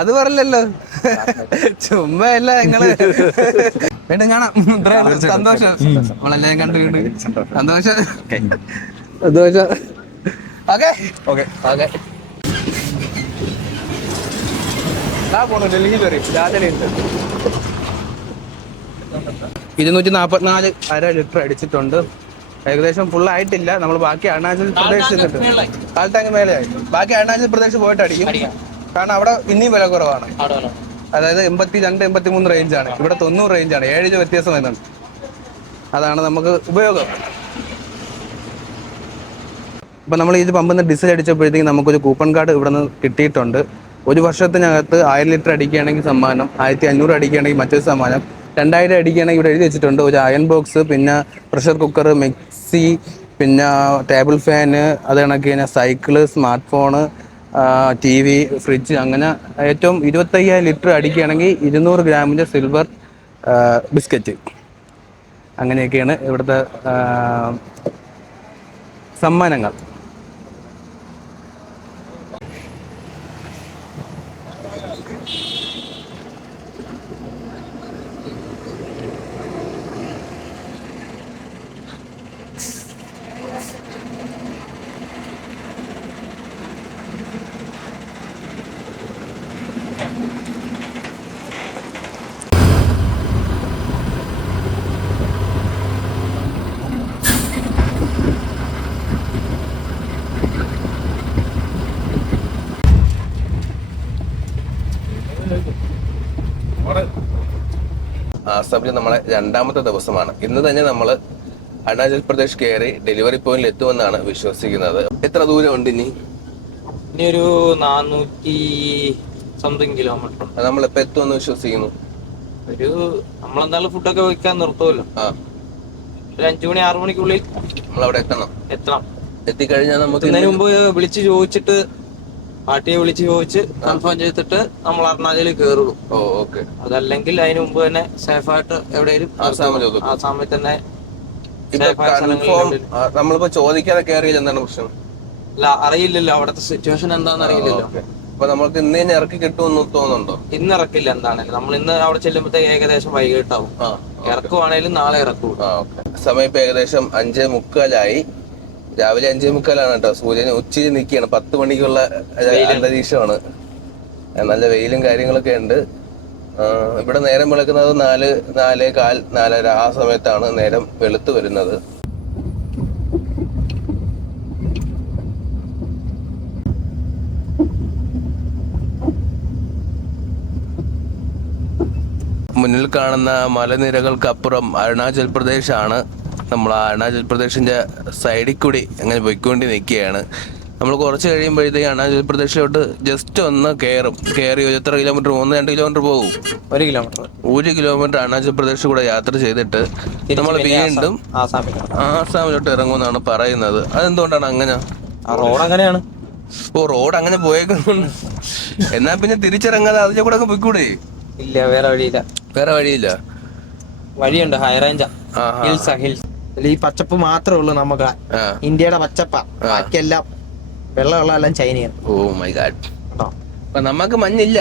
അത് പറഞ്ഞല്ലോ, ചുമ്മാ അല്ല ഞങ്ങള് വീണ്ടും കാണാം. സന്തോഷം, നമ്മളെല്ലാം കണ്ടുകൊണ്ട് സന്തോഷം. Okay okay okay. ഡൽഹി കയറി 244 അര ലിറ്റർ അടിച്ചിട്ടുണ്ട്. ഏകദേശം ഫുൾ ആയിട്ടില്ല. നമ്മൾ ബാക്കി അരുണാചൽ പ്രദേശ് കാൽട്ടാങ്ക് മേലെയായി. ബാക്കി അരുണാചൽ പ്രദേശ് പോയിട്ട് അടിക്കും. കാരണം അവിടെ പിന്നെയും വില കുറവാണ്. അതായത് 82, 83 റേഞ്ചാണ്. ഇവിടെ 90 റേഞ്ചാണ്. 7 രൂപ വ്യത്യാസം വരുന്നുണ്ട്. അതാണ് നമുക്ക് ഉപയോഗം. ഇപ്പം നമ്മൾ ഇത് പമ്പിൽ നിന്ന് ഡീസൽ അടിച്ചപ്പോഴത്തേക്കും നമുക്കൊരു കൂപ്പൺ കാർഡ് ഇവിടെ നിന്ന് കിട്ടിയിട്ടുണ്ട്. 1 വർഷത്തിനകത്ത് 1000 ലിറ്റർ അടിക്കുകയാണെങ്കിൽ സമ്മാനം, 1500 അടിക്കുകയാണെങ്കിൽ മറ്റൊരു സമ്മാനം, 2000 അടിക്കുകയാണെങ്കിൽ ഇവിടെ എഴുതി വെച്ചിട്ടുണ്ട് ഒരു അയൺ ബോക്സ്, പിന്നെ പ്രഷർ കുക്കർ, മിക്സി, പിന്നെ ടേബിൾ ഫാന്, അത് കണക്ക് കഴിഞ്ഞാൽ cycle, smart phone, TV, fridge. അങ്ങനെ ഏറ്റവും 25,000 ലിറ്റർ അടിക്കുകയാണെങ്കിൽ 200 ഗ്രാമിൻ്റെ സിൽവർ ബിസ്ക്കറ്റ്. അങ്ങനെയൊക്കെയാണ് ഇവിടുത്തെ സമ്മാനങ്ങൾ. ആസാമിൽ നമ്മളെ 2ാമത്തെ ദിവസമാണ്. ഇന്ന് തന്നെ നമ്മൾ അരുണാചൽ പ്രദേശ് കയറി ഡെലിവറി പോയിന്റിൽ എത്തുമെന്നാണ് വിശ്വസിക്കുന്നത്. എത്ര ദൂരം ഉണ്ട് ഇനി? ഒരു 400 സംതിങ് കിലോമീറ്റർ. നമ്മളിപ്പോ എത്തുമെന്ന് വിശ്വസിക്കുന്നു. ഒരു നമ്മളെന്തായാലും ഫുഡൊക്കെ വെക്കാൻ നിർത്തുമല്ലോ. ഒരു 5 മണി 6 മണിക്കുള്ളിൽ നമ്മളവിടെ എത്തണം. എത്തിക്കഴിഞ്ഞാൽ നമുക്ക് ഇതിനു മുമ്പ് വിളിച്ച് ചോദിച്ചിട്ട് പാർട്ടിയെ വിളിച്ച് ചോദിച്ച് കൺഫേം ചെയ്തിട്ട് നമ്മൾ അരുണാചലിൽ കയറുള്ളൂ. ഓക്കെ. അതല്ലെങ്കിൽ അതിന് മുമ്പ് തന്നെ സേഫായിട്ട് എവിടെയും ആസാമിൽ തന്നെ നമ്മളിപ്പോ ചോദിക്കാതെ കയറിയില്ല, എന്താണ് പ്രശ്നം? അല്ല, അറിയില്ലല്ലോ അവിടുത്തെ സിറ്റുവേഷൻ എന്താണെന്ന് അറിയില്ലല്ലോ. അപ്പൊ നമുക്ക് ഇന്ന് തന്നെ ഇറക്കി കിട്ടുമെന്ന് തോന്നുന്നുണ്ടോ? ഇന്ന് ഇറക്കില്ല. എന്താണെങ്കിലും നമ്മൾ ഇന്ന് അവിടെ ചെല്ലുമ്പോഴത്തേക്ക് ഏകദേശം വൈകിട്ടാവും. ഇറക്കുവാണേലും നാളെ ഇറക്കൂ. സമയം ഇപ്പൊ ഏകദേശം 5:45 രാവിലെ 5:45 കേട്ടോ. സൂര്യൻ ഉച്ചയിൽ നിൽക്കുകയാണ്. 10 മണിക്കുള്ള അന്തരീക്ഷമാണ്. നല്ല വെയിലും കാര്യങ്ങളൊക്കെ ഉണ്ട്. ഇവിടെ നേരം വെളുക്കുന്നത് 4, 4:15, 4:30 ആ സമയത്താണ് നേരം വെളുത്ത് വരുന്നത്. മുന്നിൽ കാണുന്ന മലനിരകൾക്കപ്പുറം അരുണാചൽ പ്രദേശാണ്. നമ്മൾ അരുണാചൽ പ്രദേശിന്റെ സൈഡിൽ കൂടി അങ്ങനെ പോയിക്കൊണ്ട് നിൽക്കുകയാണ്. നമ്മൾ കുറച്ച് കഴിയുമ്പോഴത്തേക്ക് അരുണാചൽ പ്രദേശിലോട്ട് ജസ്റ്റ് ഒന്ന് കയറി എത്ര കിലോമീറ്റർ? 1-2 കിലോമീറ്റർ പോകും. 1 കിലോമീറ്റർ അരുണാചൽ പ്രദേശ് കൂടെ യാത്ര ചെയ്തിട്ട് നമ്മൾ വീണ്ടും ആസാമിലോട്ട് ഇറങ്ങുമെന്നാണ് പറയുന്നത്. അതെന്തുകൊണ്ടാണ് അങ്ങനെ? റോഡ് അങ്ങനെയാണ്. റോഡ് അങ്ങനെ പോയേക്കുന്നുണ്ട്. എന്നാ പിന്നെ തിരിച്ചിറങ്ങാതെ അതിന്റെ കൂടെ ഒക്കെ പോയിക്കൂടെ? ഇല്ല, വേറെ വഴിയില്ല. വഴിയുണ്ട്, ഹൈ റേഞ്ചാ, ഹിൽസ്. ഈ പച്ചപ്പ് മാത്രമേ ഉള്ളൂ നമുക്ക്. ഇന്ത്യയുടെ പച്ചപ്പ, ബാക്കിയെല്ലാം വെള്ളമെല്ലാം ചൈനയാണ്. Oh my god. നമുക്ക് മഞ്ഞില്ല.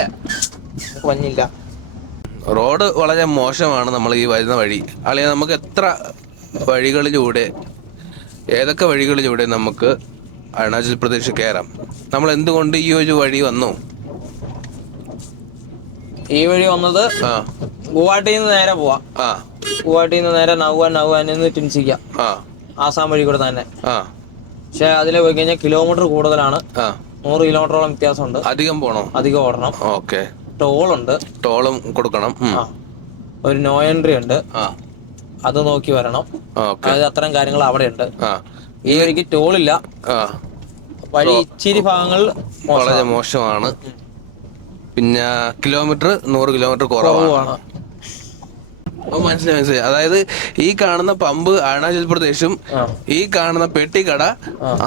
റോഡ് വളരെ മോശമാണ്. നമ്മൾ ഈ വരുന്ന വഴി അല്ലെങ്കിൽ നമുക്ക് ഏതൊക്കെ വഴികളിലൂടെ നമുക്ക് അരുണാചൽ പ്രദേശ് കയറാം. നമ്മൾ എന്തുകൊണ്ട് ഈ ഒരു വഴി വന്നു? ഈ വഴി വന്നത് ഗുവാഹട്ടിയിൽ നിന്ന് നേരെ പോവാം. ഗുവാഹട്ടിയിൽ നിന്ന് നേരെ നൗവാനിൽ ടിൻസിക്ക, ആസാം വഴി കൂടെ തന്നെ. പക്ഷെ അതിൽ പോയി കഴിഞ്ഞാൽ കിലോമീറ്റർ കൂടുതലാണ്. 100 കിലോമീറ്ററോളം വ്യത്യാസമുണ്ട്. അധികം ഓടണം. ഓക്കെ. ടോളും കൊടുക്കണം. ഒരു നോ എൻട്രി ഉണ്ട്, അത് നോക്കി വരണം. അതായത് അത്തരം കാര്യങ്ങൾ അവിടെ ഉണ്ട്. ഈ വഴിക്ക് ടോളില്ല. വഴി ഇച്ചിരി ഭാഗങ്ങളിൽ വളരെ മോശമാണ്. പിന്നെ കിലോമീറ്റർ 100 കിലോമീറ്റർ കുറവാണ്. മനസ്സിലായി. അതായത് ഈ കാണുന്ന പമ്പ് അരുണാചൽ പ്രദേശും ഈ കാണുന്ന പെട്ടിക്കട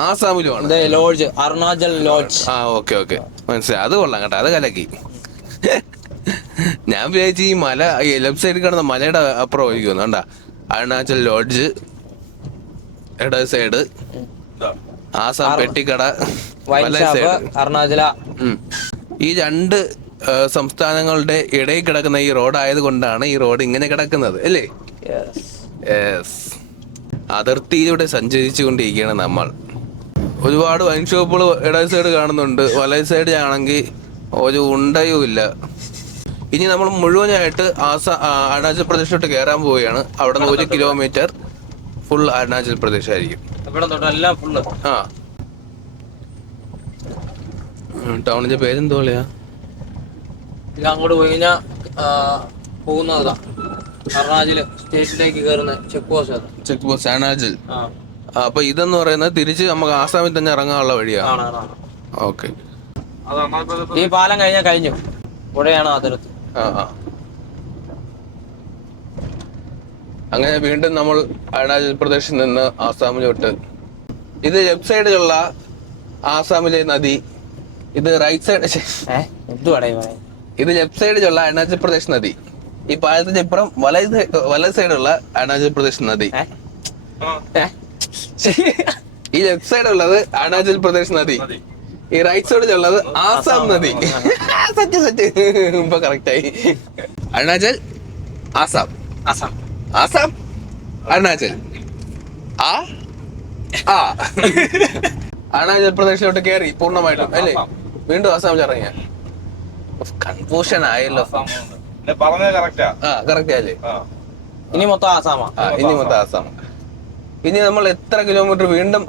ആസാമിലുമാണ്. Lodge Arunachal lodge. ഓക്കെ മനസ്സിലായി. അത് കൊള്ളാം കേട്ടോ, അത് കലക്കി. ഞാൻ വിചാരിച്ചു ഈ മല, ഈ ലെഫ്റ്റ് സൈഡിൽ കാണുന്ന മലയുടെ അപ്പുറം ഒഴിക്കുന്നു. കണ്ടാ, അരുണാചൽ ലോഡ്ജ്, ഇട സൈഡ് ആസാം പെട്ടിക്കട, അരുണാചല. ഈ 2 സംസ്ഥാനങ്ങളുടെ ഇടയിൽ കിടക്കുന്ന ഈ റോഡ് ആയതുകൊണ്ടാണ് ഈ റോഡ് ഇങ്ങനെ കിടക്കുന്നത്, അല്ലേ? അതിർത്തിയിലൂടെ സഞ്ചരിച്ചു കൊണ്ടിരിക്കുകയാണ് നമ്മൾ. ഒരുപാട് വൈൻ ഷോപ്പുകൾ ഇട സൈഡ് കാണുന്നുണ്ട്. വലയ സൈഡ് ആണെങ്കിൽ ഒരു ഉണ്ടയും ഇല്ല. ഇനി നമ്മൾ മുഴുവനായിട്ട് അരുണാചൽ പ്രദേശോട്ട് കയറാൻ പോവുകയാണ്. അവിടെ നിന്ന് 1 കിലോമീറ്റർ ഫുൾ അരുണാചൽ പ്രദേശ് ആയിരിക്കും. ടൗണിന്റെ പേരെന്തോളയാ? ഇത് അങ്ങോട്ട് പോയി കഴിഞ്ഞാൽ പോകുന്നതാ അരുണാചൽ സ്റ്റേറ്റിലേക്ക് കയറുന്ന ചെക്ക് പോസ്റ്റ് അരുണാചൽ. അപ്പൊ ഇതെന്ന് പറയുന്നത് തിരിച്ച് നമുക്ക് ആസാമിൽ തന്നെ ഇറങ്ങാനുള്ള വഴിയാണ്. ഓക്കെ. ഈ പാലം കഴിഞ്ഞു. ഇവിടെയാണ് അതിർത്തി. അങ്ങനെ വീണ്ടും നമ്മൾ അരുണാചൽ പ്രദേശിൽ നിന്ന് ആസാമിലോട്ട്. ഇത് ലെഫ്റ്റ് സൈഡിലുള്ള ആസാമിലെ നദി, ഇത് റൈറ്റ് സൈഡ്. ഇത് ലെഫ്റ്റ് സൈഡിലുള്ള അരുണാചൽ പ്രദേശ് നദി. ഈ പാലത്തിന്റെ ഇപ്പുറം വലത് സൈഡുള്ള അരുണാചൽ പ്രദേശ് നദി. ഈ ലെഫ്റ്റ് സൈഡുള്ളത് അരുണാചൽ പ്രദേശ് നദി, ഈ റൈറ്റ് സൈഡിലുള്ളത് ആസാം നദി. ഇപ്പൊ കറക്റ്റായി. അരുണാചൽ, ആസാം, ആസാം, അരുണാചൽ. അരുണാചൽ പ്രദേശിലോട്ട് കയറി പൂർണ്ണമായിട്ടും, അല്ലേ? വീണ്ടും ആസാമിൽ ഇറങ്ങിയ കൺഫ്യൂഷൻ ആയല്ലോ. കറക്റ്റ് അല്ലേ? ഇനി മൊത്തം ആസാമാ. ഇനി നമ്മൾ എത്ര കിലോമീറ്റർ വീണ്ടും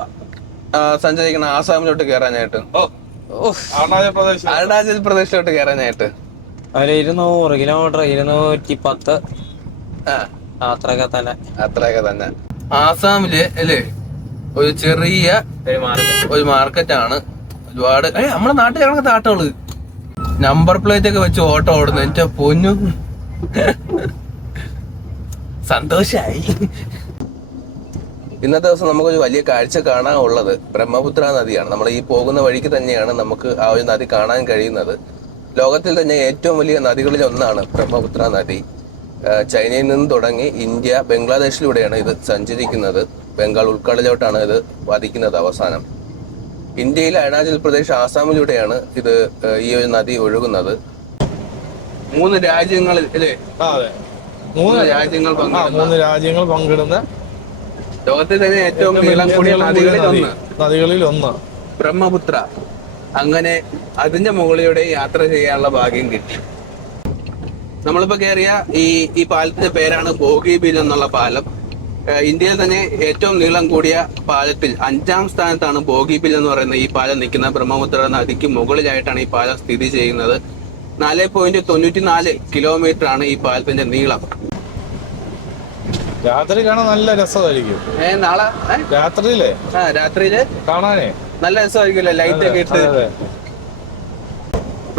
സഞ്ചരിക്കണം ആസാമിലോട്ട് കയറാനായിട്ട്? അരുണാചൽ പ്രദേശിലോട്ട് കയറാനായിട്ട് 200 കിലോമീറ്റർ, 210. അത്രയൊക്കെ തന്നെ. ആസാമില് അല്ലേ ഒരു ചെറിയ ഒരു മാർക്കറ്റ് ആണ്. ഒരുപാട് നമ്മളെ നാട്ടിൽ കിടക്കുന്ന ആട്ടുകള് നമ്പർ പ്ലേറ്റ് ഒക്കെ വെച്ച് ഓട്ടോ ഓടുന്നു. എന്റെ പൊന്നു, സന്തോഷായി. ഇന്നത്തെ ദിവസം നമുക്കൊരു വലിയ കാഴ്ച കാണാനുള്ളത് ബ്രഹ്മപുത്ര നദിയാണ്. നമ്മൾ ഈ പോകുന്ന വഴിക്ക് തന്നെയാണ് നമുക്ക് ആ ഒരു നദി കാണാൻ കഴിയുന്നത്. ലോകത്തിൽ തന്നെ ഏറ്റവും വലിയ നദികളിൽ ഒന്നാണ് ബ്രഹ്മപുത്ര നദി. ചൈനയിൽ നിന്ന് തുടങ്ങി ഇന്ത്യ, ബംഗ്ലാദേശിലൂടെയാണ് ഇത് സഞ്ചരിക്കുന്നത്. ബംഗാൾ ഉൾക്കടലിലോട്ടാണ് ഇത് പതിക്കുന്നത് അവസാനം. ഇന്ത്യയിലെ അരുണാചൽ പ്രദേശ്, ആസാമിലൂടെയാണ് ഇത് ഈ ഒരു നദി ഒഴുകുന്നത്. 3 രാജ്യങ്ങളിൽ അല്ലേ? മൂന്ന് രാജ്യങ്ങൾ പങ്കിടുന്ന ലോകത്തിൽ തന്നെ ഏറ്റവും നീളം കൂടിയ നദികളിൽ ഒന്ന് ബ്രഹ്മപുത്ര. അങ്ങനെ അതിന്റെ മുകളിലൂടെ യാത്ര ചെയ്യാനുള്ള ഭാഗ്യം കിട്ടി. നമ്മളിപ്പോ കയറിയ ഈ പാലത്തിന്റെ പേരാണ് ബോഗിബീൽ എന്നുള്ള പാലം. ഇന്ത്യയിൽ തന്നെ ഏറ്റവും നീളം കൂടിയ പാലത്തിൽ 5ാം സ്ഥാനത്താണ് ബോഗിബീൽ എന്ന് പറയുന്ന ഈ പാലം നിൽക്കുന്നത്. ബ്രഹ്മപുത്ര നദിക്ക് മുകളിലായിട്ടാണ് ഈ പാലം സ്ഥിതി ചെയ്യുന്നത്. 4.94 കിലോമീറ്റർ ആണ് ഈ പാലത്തിന്റെ നീളം. രാത്രി കാണാൻ നല്ല രസമായിരിക്കും. നാളെ രാത്രിയില് കാണാനേ നല്ല രസമായിരിക്കുമല്ലേ, ലൈറ്റ് ഒക്കെ ഇട്ട്.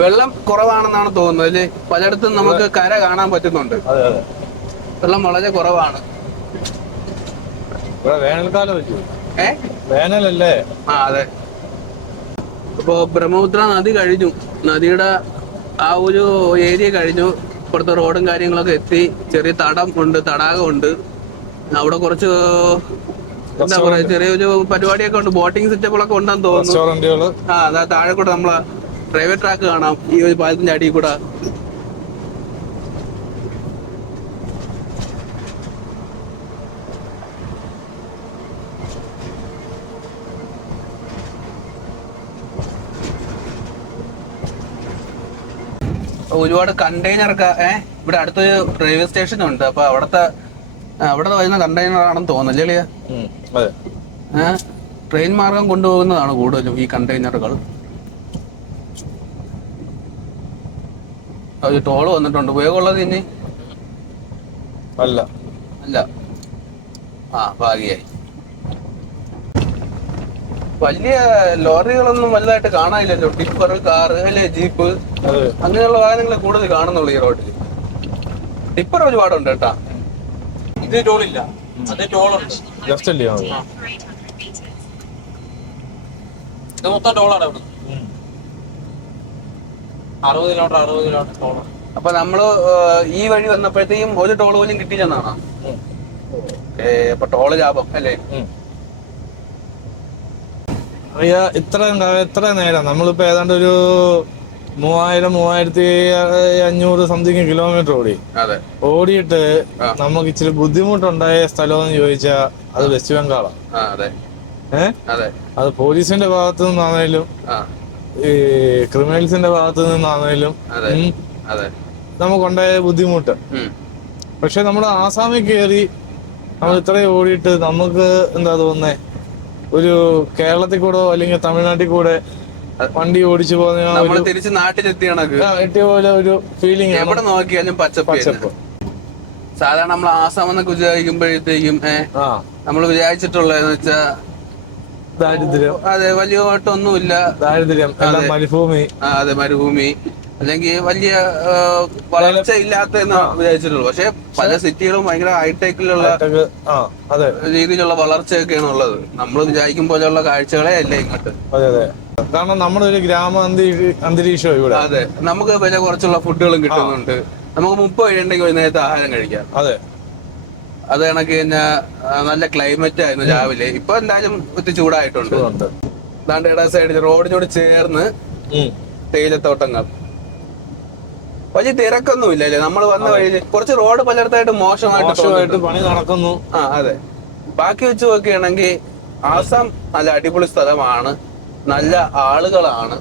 വെള്ളം കുറവാണെന്നാണ് തോന്നുന്നത് അല്ലേ? പലയിടത്തും നമുക്ക് കര കാണാൻ പറ്റുന്നുണ്ട്. വെള്ളം വളരെ കുറവാണ്. വേനൽക്കാലം വേനലല്ലേ? അതെ. ഇപ്പൊ ബ്രഹ്മപുത്ര നദി കഴിഞ്ഞു, നദിയുടെ ആ ഒരു ഏരിയ കഴിഞ്ഞു. ഇപ്പുറത്തെ റോഡും കാര്യങ്ങളൊക്കെ എത്തി. ചെറിയ തടാകമുണ്ട്. അവിടെ കുറച്ച് എന്താ പറയാ, ചെറിയൊരു പരിപാടിയൊക്കെ ഉണ്ട്. ബോട്ടിംഗ് സെറ്റപ്പുകളൊക്കെ ഉണ്ടെന്ന് തോന്നുന്നു. അതാ താഴെ കൂടെ നമ്മളെ പ്രൈവറ്റ് ട്രാക്ക് കാണാം ഈ ഒരു പാലത്തിന്റെ അടിയിൽ കൂടെ. ഒരുപാട് കണ്ടെയ്നറൊക്കെ ഇവിടെ അടുത്തൊരു റെയിൽവേ സ്റ്റേഷൻ ഉണ്ട്. അപ്പൊ അവിടെ വരുന്ന കണ്ടെയ്നർ ആണെന്ന് തോന്നുന്നില്ലേ? ട്രെയിൻ മാർഗം കൊണ്ടുപോകുന്നതാണ് കൂടുതലും ഈ കണ്ടെയ്നറുകൾ. ഒരു ടോള് വന്നിട്ടുണ്ട്. ഉപയോഗമുള്ളത് ഇനി അല്ല. ഭാഗ്യായി. വലിയ ലോറികളൊന്നും വലുതായിട്ട് കാണാനില്ലല്ലോ. ടിപ്പർ, കാറ് അല്ലെ, ജീപ്പ്, അങ്ങനെയുള്ള വാഹനങ്ങളെ കൂടുതൽ കാണുന്നുള്ളൂ ഈ റോഡിൽ. ടിപ്പർ ഒരുപാടുണ്ട് കേട്ടാ. ഇത് ടോളില്ല, അത് ടോളുണ്ട്. ഇത് മൊത്തം ടോളാണ് ഇവിടെ. 60 കിലോമീറ്റർ ടോളാണ്. അപ്പൊ നമ്മള് ഈ വഴി വന്നപ്പോഴത്തേക്കും ഒരു ടോൾ പോലും കിട്ടിയില്ലെന്നാണോ? അപ്പൊ ടോള് ലാഭം അല്ലേ? ഇത്ര നേരം നമ്മളിപ്പോ ഏതാണ്ട് ഒരു 3500 സംതിങ് കിലോമീറ്റർ ഓടിയിട്ട് നമുക്ക് ഇച്ചിരി ബുദ്ധിമുട്ടുണ്ടായ സ്ഥലം എന്ന് ചോദിച്ചാ അത് വെസ്റ്റ് ബംഗാളാണ്. അത് പോലീസിന്റെ ഭാഗത്തു നിന്നാണേലും ഈ ക്രിമിനൽസിന്റെ ഭാഗത്തു നിന്നാണേലും നമുക്കുണ്ടായ ബുദ്ധിമുട്ട്. പക്ഷെ നമ്മൾ ആസാമിൽ കയറി നമ്മൾ ഇത്രയും ഓടിയിട്ട് നമുക്ക് എന്താ തോന്നുന്നേ, ഒരു കേരളത്തിൽ കൂടെ അല്ലെങ്കിൽ തമിഴ്നാട്ടിൽ കൂടെ വണ്ടി ഓടിച്ചു പോകുന്ന തിരിച്ച് നാട്ടിലെത്തിയ പോലെ ഒരു ഫീലിംഗ്. എവിടെ നോക്കിയാലും പച്ചപ്പ്. സാധാരണ നമ്മൾ ആസാം എന്നൊക്കെ വിചാരിക്കുമ്പോഴത്തേക്കും നമ്മൾ വിചാരിച്ചിട്ടുള്ളതെന്ന് വെച്ചാ ദാരിദ്ര്യം. അതെ, വലിയമായിട്ടൊന്നുമില്ല. ദാരിദ്ര്യം, മരുഭൂമി, അല്ലെങ്കിൽ വലിയ വളർച്ച ഇല്ലാത്തതെന്ന് വിചാരിച്ചിട്ടുള്ളൂ. പക്ഷെ പല സിറ്റികളും ഭയങ്കര ഹൈടെക്കിലുള്ള രീതിയിലുള്ള വളർച്ചയൊക്കെയാണ് ഉള്ളത്. നമ്മൾ വിചാരിക്കും പോലെയുള്ള കാഴ്ചകളെ അല്ല ഇങ്ങോട്ട്. കാരണം നമ്മുടെ ഒരു ഗ്രാമ അന്തരീക്ഷം ഇവിടെ. അതെ, നമുക്ക് വില കുറച്ചുള്ള ഫുഡുകളും കിട്ടുന്നുണ്ട്. നമുക്ക് 30 ഉണ്ടെങ്കിൽ ഒരു നേരത്തെ ആഹാരം കഴിക്കാം. അത് കണക്ക് തന്നെ നല്ല ക്ലൈമറ്റ് ആയിരുന്നു രാവിലെ. ഇപ്പൊ എന്തായാലും ഒത്തിരി ചൂടായിട്ടുണ്ട്. അതാണ്ട് ഇട സൈഡിൽ റോഡിനോട് ചേർന്ന് തേയിലത്തോട്ടങ്ങൾ. വലിയ തിരക്കൊന്നും ഇല്ലല്ലേ? നമ്മൾ വന്ന വഴിയില് കുറച്ച് റോഡ് പലയിടത്തായിട്ട് മോശമായിട്ട് പണി നടക്കുന്നു. അതെ. ബാക്കി വെച്ച് നോക്കുകയാണെങ്കിൽ ആസാം നല്ല അടിപൊളി സ്ഥലമാണ്, നല്ല ആളുകളാണ്.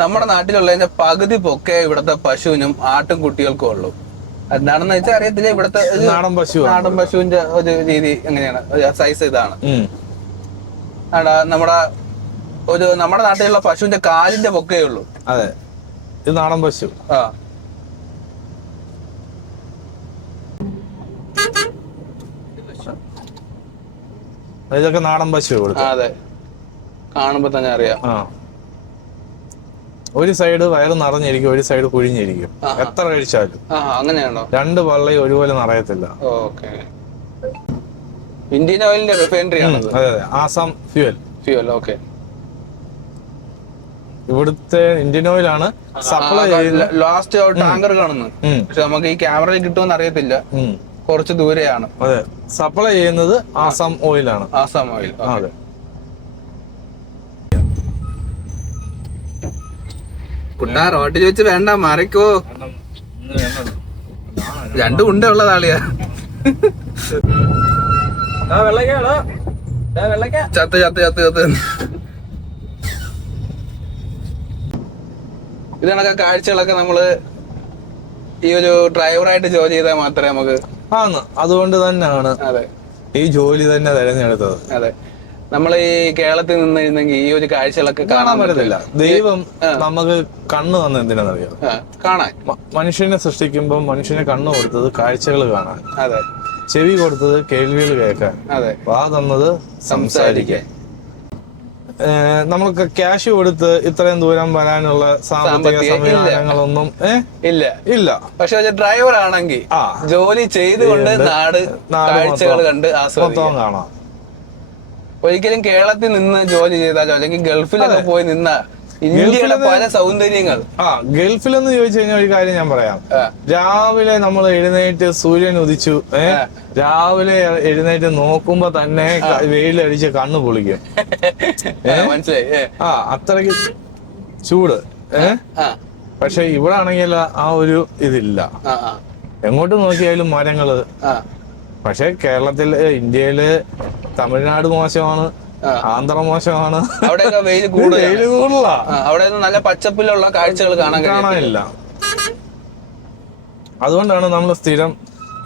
നമ്മുടെ നാട്ടിലുള്ളതിന്റെ പകുതി പൊക്കെ ഇവിടത്തെ പശുവിനും ആട്ടും കുട്ടികൾക്കും ഉള്ളൂ. എന്താണെന്ന് വെച്ചാൽ അറിയത്തില്ല. ഇവിടത്തെ നാടൻ പശുവിന്റെ ഒരു രീതി എങ്ങനെയാണ്, സൈസ് ഇതാണ്. നമ്മുടെ നാട്ടിലുള്ള പശുവിന്റെ കാലിന്റെ പൊക്കേ ഉള്ളൂ. അതെ, ഇത് നാടൻ പശു. ഇതൊക്കെ നാടൻ പശു. അതെ, കാണുമ്പോ തന്നെ അറിയാം. ഒരു സൈഡ് വയറ് നിറഞ്ഞിരിക്കും, ഒരു സൈഡ് കുഴിഞ്ഞിരിക്കും. എത്ര കഴിച്ചാലും അങ്ങനെയാണോ? രണ്ട് പള്ളയും ഒരുപോലെ നിറയത്തില്ല. ഓക്കെ. ഇന്ത്യൻ ഓയിലിന്റെ റിഫൈനറി ആണ്. അതെ അതെ, ആസാം ഫ്യൂവൽ. ഓക്കെ. ഇവിടുത്തെ ഇന്ത്യൻ ഓയിലാണ് സപ്ലൈ ചെയ്യുന്നത്. ലാസ്റ്റ് ടാങ്കർ കാണുന്നു, പക്ഷെ നമുക്ക് ഈ ക്യാമറയിൽ കിട്ടുമെന്ന് അറിയത്തില്ല, കുറച്ച് ദൂരെയാണ്. അതെ, സപ്ലൈ ചെയ്യുന്നത് ആസാം ഓയിലാണ്. ആസാം ഓയിൽ. അതെ. കുട്ടാ റോട്ടിൽ വെച്ച് വേണ്ട, മാറിക്കോ. രണ്ടും ഉണ്ട ഉള്ളതാളിയാ. ചത്ത് ചത്ത് ചത്ത് ചത്ത്. ഇത് കണക്കെ കാഴ്ചകളൊക്കെ നമ്മള് ഈ ഒരു ഡ്രൈവറായിട്ട് ജോലി ചെയ്താൽ മാത്രമേ നമുക്ക്. അതുകൊണ്ട് തന്നെയാണ് ഈ ജോലി തന്നെ തിരഞ്ഞെടുത്തത്. അതെ, നമ്മൾ ഈ കേരളത്തിൽ നിന്നിരുന്നെങ്കിൽ ഈ ഒരു കാഴ്ചകളൊക്കെ കാണാൻ പറ്റത്തില്ല. ദൈവം നമുക്ക് കണ്ണ് തന്ന എന്തിനാണെന്നറിയാം? കാണാൻ. മനുഷ്യനെ സൃഷ്ടിക്കുമ്പോൾ മനുഷ്യന് കണ്ണ് കൊടുത്തത് കാഴ്ചകൾ കാണാൻ, അതെ, ചെവി കൊടുത്തത് കേൾവികൾ കേൾക്കാൻ, അതെ, വാ തന്നത് സംസാരിക്കാൻ. നമ്മൾക്ക് ക്യാഷ് കൊടുത്ത് ഇത്രയും ദൂരം വരാനുള്ള സാമ്പത്തിക സംവിധാനങ്ങളൊന്നും ഇല്ല. പക്ഷെ ഡ്രൈവർ ആണെങ്കിൽ ജോലി ചെയ്തുകൊണ്ട് നാട് കാഴ്ചകൾ കണ്ട് ആസ്വദിക്കാൻ കാണാം. ഒരിക്കലും കേരളത്തിൽ നിന്ന് ജോലി ചെയ്താലോ അല്ലെങ്കിൽ ഗൾഫിലൊക്കെ പോയി നിന്ന ഇന്ത്യയുടെ പല സൗന്ദര്യങ്ങൾ. ഗൾഫിലെന്ന് ചോദിച്ചു കഴിഞ്ഞാൽ ഒരു കാര്യം ഞാൻ പറയാം. രാവിലെ നമ്മൾ എഴുന്നേറ്റ് സൂര്യൻ ഉദിച്ചു, രാവിലെ എഴുന്നേറ്റ് നോക്കുമ്പോ തന്നെ വെയിലടിച്ച് കണ്ണ് പൊളിക്കും. മനസ്സിലായി? അത്രയ്ക്ക് ചൂട്. പക്ഷെ ഇവിടെ ആണെങ്കിൽ ആ ഒരു ഇതില്ല. എങ്ങോട്ട് നോക്കിയാലും മരങ്ങള്. പക്ഷെ കേരളത്തില്, ഇന്ത്യയില് തമിഴ്നാട് മോശമാണ്, ആന്ധ്ര മോശമാണ്. അവിടെ വെയിൽ കൂടുതലാ. അവിടെ നല്ല പച്ചപ്പിലുള്ള കാഴ്ചകൾ കാണാനില്ല. അതുകൊണ്ടാണ് നമ്മൾ സ്ഥിരം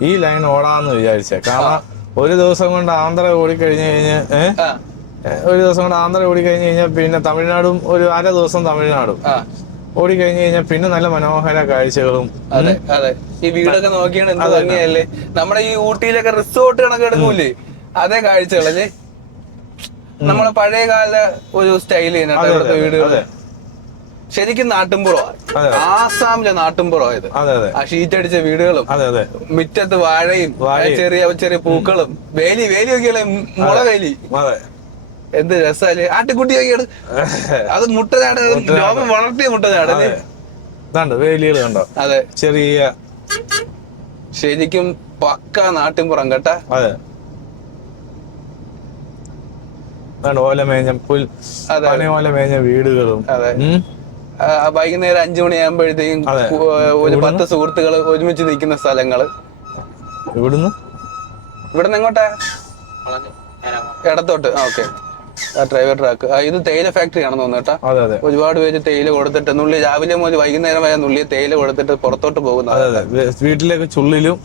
ഈ ലൈൻ ഓടാന്ന് വിചാരിച്ചത്. കാരണം ഒരു ദിവസം കൊണ്ട് ആന്ധ്ര ഓടിക്കഴിഞ്ഞു കഴിഞ്ഞാൽ പിന്നെ തമിഴ്നാടും ഒരു അര ദിവസം തമിഴ്നാടും ഓടിക്കഴിഞ്ഞു കഴിഞ്ഞാൽ പിന്നെ നല്ല മനോഹര കാഴ്ചകളും. അതെ അതെ, ഈ വീടൊക്കെ നോക്കിയാണ് എന്ത് ഭംഗിയല്ലേ. നമ്മുടെ ഈ ഊട്ടിയിലൊക്കെ റിസോർട്ട് കണക്ക് എടുക്കൂലേ, അതേ കാഴ്ചകളല്ലേ. നമ്മളെ പഴയകാല ഒരു സ്റ്റൈല് ഇവിടുത്തെ വീടുകള് ശരിക്കും നാട്ടുംപുറമാണ്. ആസാമിലെ നാട്ടുംപുറമായത്. ആ ഷീറ്റ് അടിച്ച വീടുകളും മുറ്റത്ത് വാഴയും ചെറിയ ചെറിയ പൂക്കളും വേലിയൊക്കെയുള്ള മുളവേലി. എന്ത് രസല്ലേ. ആട്ടിക്കുട്ടി നോക്കിയാണ്, അത് മുട്ടനാട്, രോമം വളർത്തിയ മുട്ടനാട്. വേലികൾ കണ്ടോ? അതെ, ചെറിയ ശരിക്കും പക്ക നാട്ടിൻപുറം കേട്ടാ. അതെ, ഓലമേഞ്ഞ ഓലമേഞ്ഞ വീടുകളും. അതെ, വൈകുന്നേരം 5 മണിയാകുമ്പോഴത്തേക്കും ഒരു 10 സുഹൃത്തുക്കൾ ഒരുമിച്ച് നിൽക്കുന്ന സ്ഥലങ്ങള്. ഇവിടുന്ന് എങ്ങോട്ടാ? ഇടത്തോട്ട്. Okay, driver track. ഇത് തേയില ഫാക്ടറി ആണെന്ന് തോന്നുന്നു കേട്ടാ. ഒരുപാട് പേര് തേയില കൊടുത്തിട്ട് നുള്ളി രാവിലെ മുതൽ വൈകുന്നേരം വരെ നുള്ളി തേയില കൊടുത്തിട്ട് പുറത്തോട്ട് പോകുന്നത്. വീട്ടിലേക്ക് ചുള്ളിലും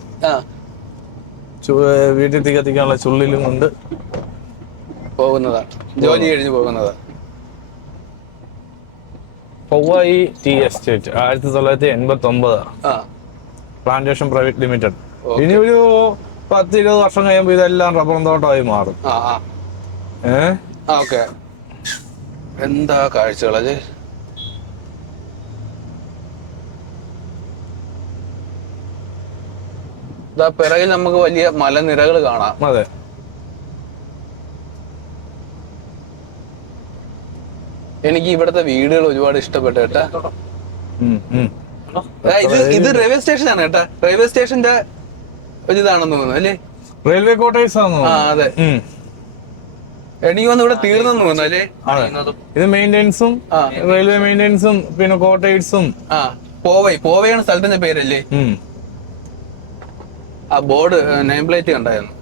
വീട്ടിൽ കത്തിക്കാനുള്ള ചുള്ളിലും കൊണ്ട് പോകുന്നതാ, ജോലി കഴിഞ്ഞ് പോകുന്നതാ. Powai tea estate 1989 plantation private limited. ഇനി ഒരു 10-20 വർഷം കഴിയുമ്പോ ഇതെല്ലാം റബ്ബർ തോട്ടമായി മാറും. ഓക്കെ, എന്താ കാഴ്ചകളല്ലേ. ഇതാ പിറകിൽ നമുക്ക് വലിയ മലനിരകൾ കാണാം. അതെ, എനിക്ക് ഇവിടുത്തെ വീടുകൾ ഒരുപാട് ഇഷ്ടപ്പെട്ടു കേട്ടാ. ഇത് റെയിൽവേ സ്റ്റേഷൻ ആണ് കേട്ടാ. റെയിൽവേ സ്റ്റേഷന്റെ ഒരിതാണെന്ന് തോന്നുന്നു അല്ലേ? റെയിൽവേ ക്വാർട്ടേഴ്സ് ആണ്. അതെ, എനിക്ക് വന്ന് ഇവിടെ തീർന്നെന്ന് തോന്നുന്നു അല്ലേ? ഇത് മെയിൻ്റെനൻസും റെയിൽവേ മെയിൻ്റെനൻസും പിന്നെ ക്വാർട്ടേഴ്സും. പോവയാണ് സ്ഥലത്തിന്റെ പേരല്ലേ? ആ ബോർഡ് നെയിം പ്ലേറ്റ് കണ്ടായിരുന്നു.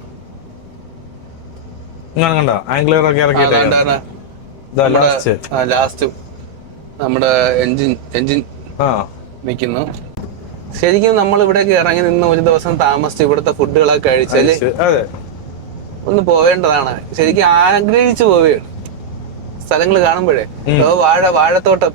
കണ്ട ആംഗ്ലർ ഒക്കെ ഇറക്കിയിട്ട് ലാസ്റ്റ് നമ്മുടെ എഞ്ചിൻ നിൽക്കുന്നു. ശരിക്കും നമ്മൾ ഇവിടേക്ക് ഇറങ്ങി നിന്ന് ഒരു ദിവസം താമസിച്ച് ഇവിടുത്തെ ഫുഡുകളൊക്കെ കഴിച്ചാല് ഒന്ന് പോവേണ്ടതാണ്. ശരിക്കും ആഗ്രഹിച്ചു പോവുകയാണ് സ്ഥലങ്ങൾ കാണുമ്പോഴേ. വാഴത്തോട്ടം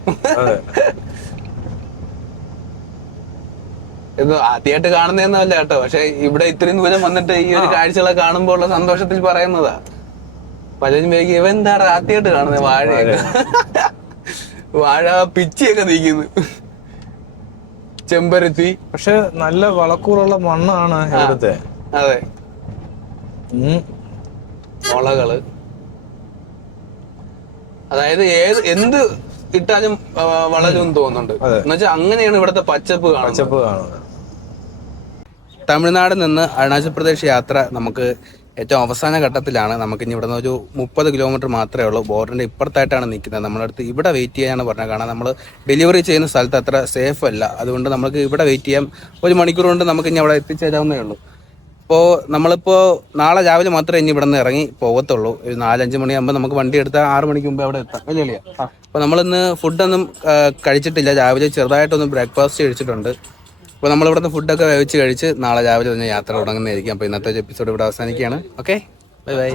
ഇത് ആദ്യമായിട്ട് കാണുന്നതെന്നല്ല കേട്ടോ. പക്ഷെ ഇവിടെ ഇത്രയും ദൂരം വന്നിട്ട് ഈ ഒരു കാഴ്ചകളൊക്കെ കാണുമ്പോൾ ഉള്ള സന്തോഷത്തിൽ പറയുന്നതാ. പലരും ഇവ എന്താണ് ആദ്യമായിട്ട് കാണുന്നത് വാഴയൊക്കെ. വാഴ പിച്ചിയൊക്കെ നിൽക്കുന്നു. ചെമ്പരത്തി. പക്ഷെ നല്ല വളക്കൂറുള്ള മണ്ണാണ് ഇവിടുത്തെ. അതെ. മുളകള്, അതായത് എന്ത് ഇട്ടാലും വളരും തോന്നുന്നുണ്ട്. എന്നുവെച്ചാൽ അങ്ങനെയാണ് ഇവിടുത്തെ പച്ചപ്പ് കാണുന്നത്. തമിഴ്നാട് നിന്ന് അരുണാചൽ പ്രദേശ് യാത്ര നമുക്ക് ഏറ്റവും അവസാന ഘട്ടത്തിലാണ്. നമുക്കിനി ഇവിടെ നിന്ന് ഒരു 30 കിലോമീറ്റർ മാത്രമേ ഉള്ളൂ. ബോർഡറിൻ്റെ ഇപ്പുറത്തായിട്ടാണ് നിൽക്കുന്നത്. നമ്മുടെ അടുത്ത് ഇവിടെ വെയിറ്റ് ചെയ്യാനാണ് പറഞ്ഞത്. കാരണം നമ്മൾ ഡെലിവറി ചെയ്യുന്ന സ്ഥലത്ത് അത്ര സേഫ് അല്ല. അതുകൊണ്ട് നമുക്ക് ഇവിടെ വെയിറ്റ് ചെയ്യാം. 1 മണിക്കൂർ കൊണ്ട് നമുക്ക് ഇനി അവിടെ എത്തിച്ചേരാവുന്നേ ഉള്ളൂ. അപ്പോൾ നമ്മളിപ്പോൾ നാളെ രാവിലെ മാത്രമേ ഇനി ഇവിടെ നിന്ന് ഇറങ്ങി പോകത്തുള്ളൂ. ഒരു 4-5 മണിയാകുമ്പോൾ നമുക്ക് വണ്ടി എടുത്താൽ 6 മണിക്ക് മുമ്പേ അവിടെ എത്താം. അല്ലേ? അപ്പോൾ നമ്മളിന്ന് ഫുഡൊന്നും കഴിച്ചിട്ടില്ല. രാവിലെ ചെറുതായിട്ടൊന്ന് ബ്രേക്ക്ഫാസ്റ്റ് കഴിച്ചിട്ടുണ്ട്. അപ്പോൾ നമ്മളിവിടുന്ന് ഫുഡൊക്കെ കഴിച്ച് നാളെ രാവിലെ തന്നെ യാത്ര തുടങ്ങുന്നതായിരിക്കും. അപ്പോൾ ഇന്നത്തെ ഒരു എപ്പിസോഡ് ഇവിടെ അവസാനിക്കുകയാണ്. Okay, bye bye.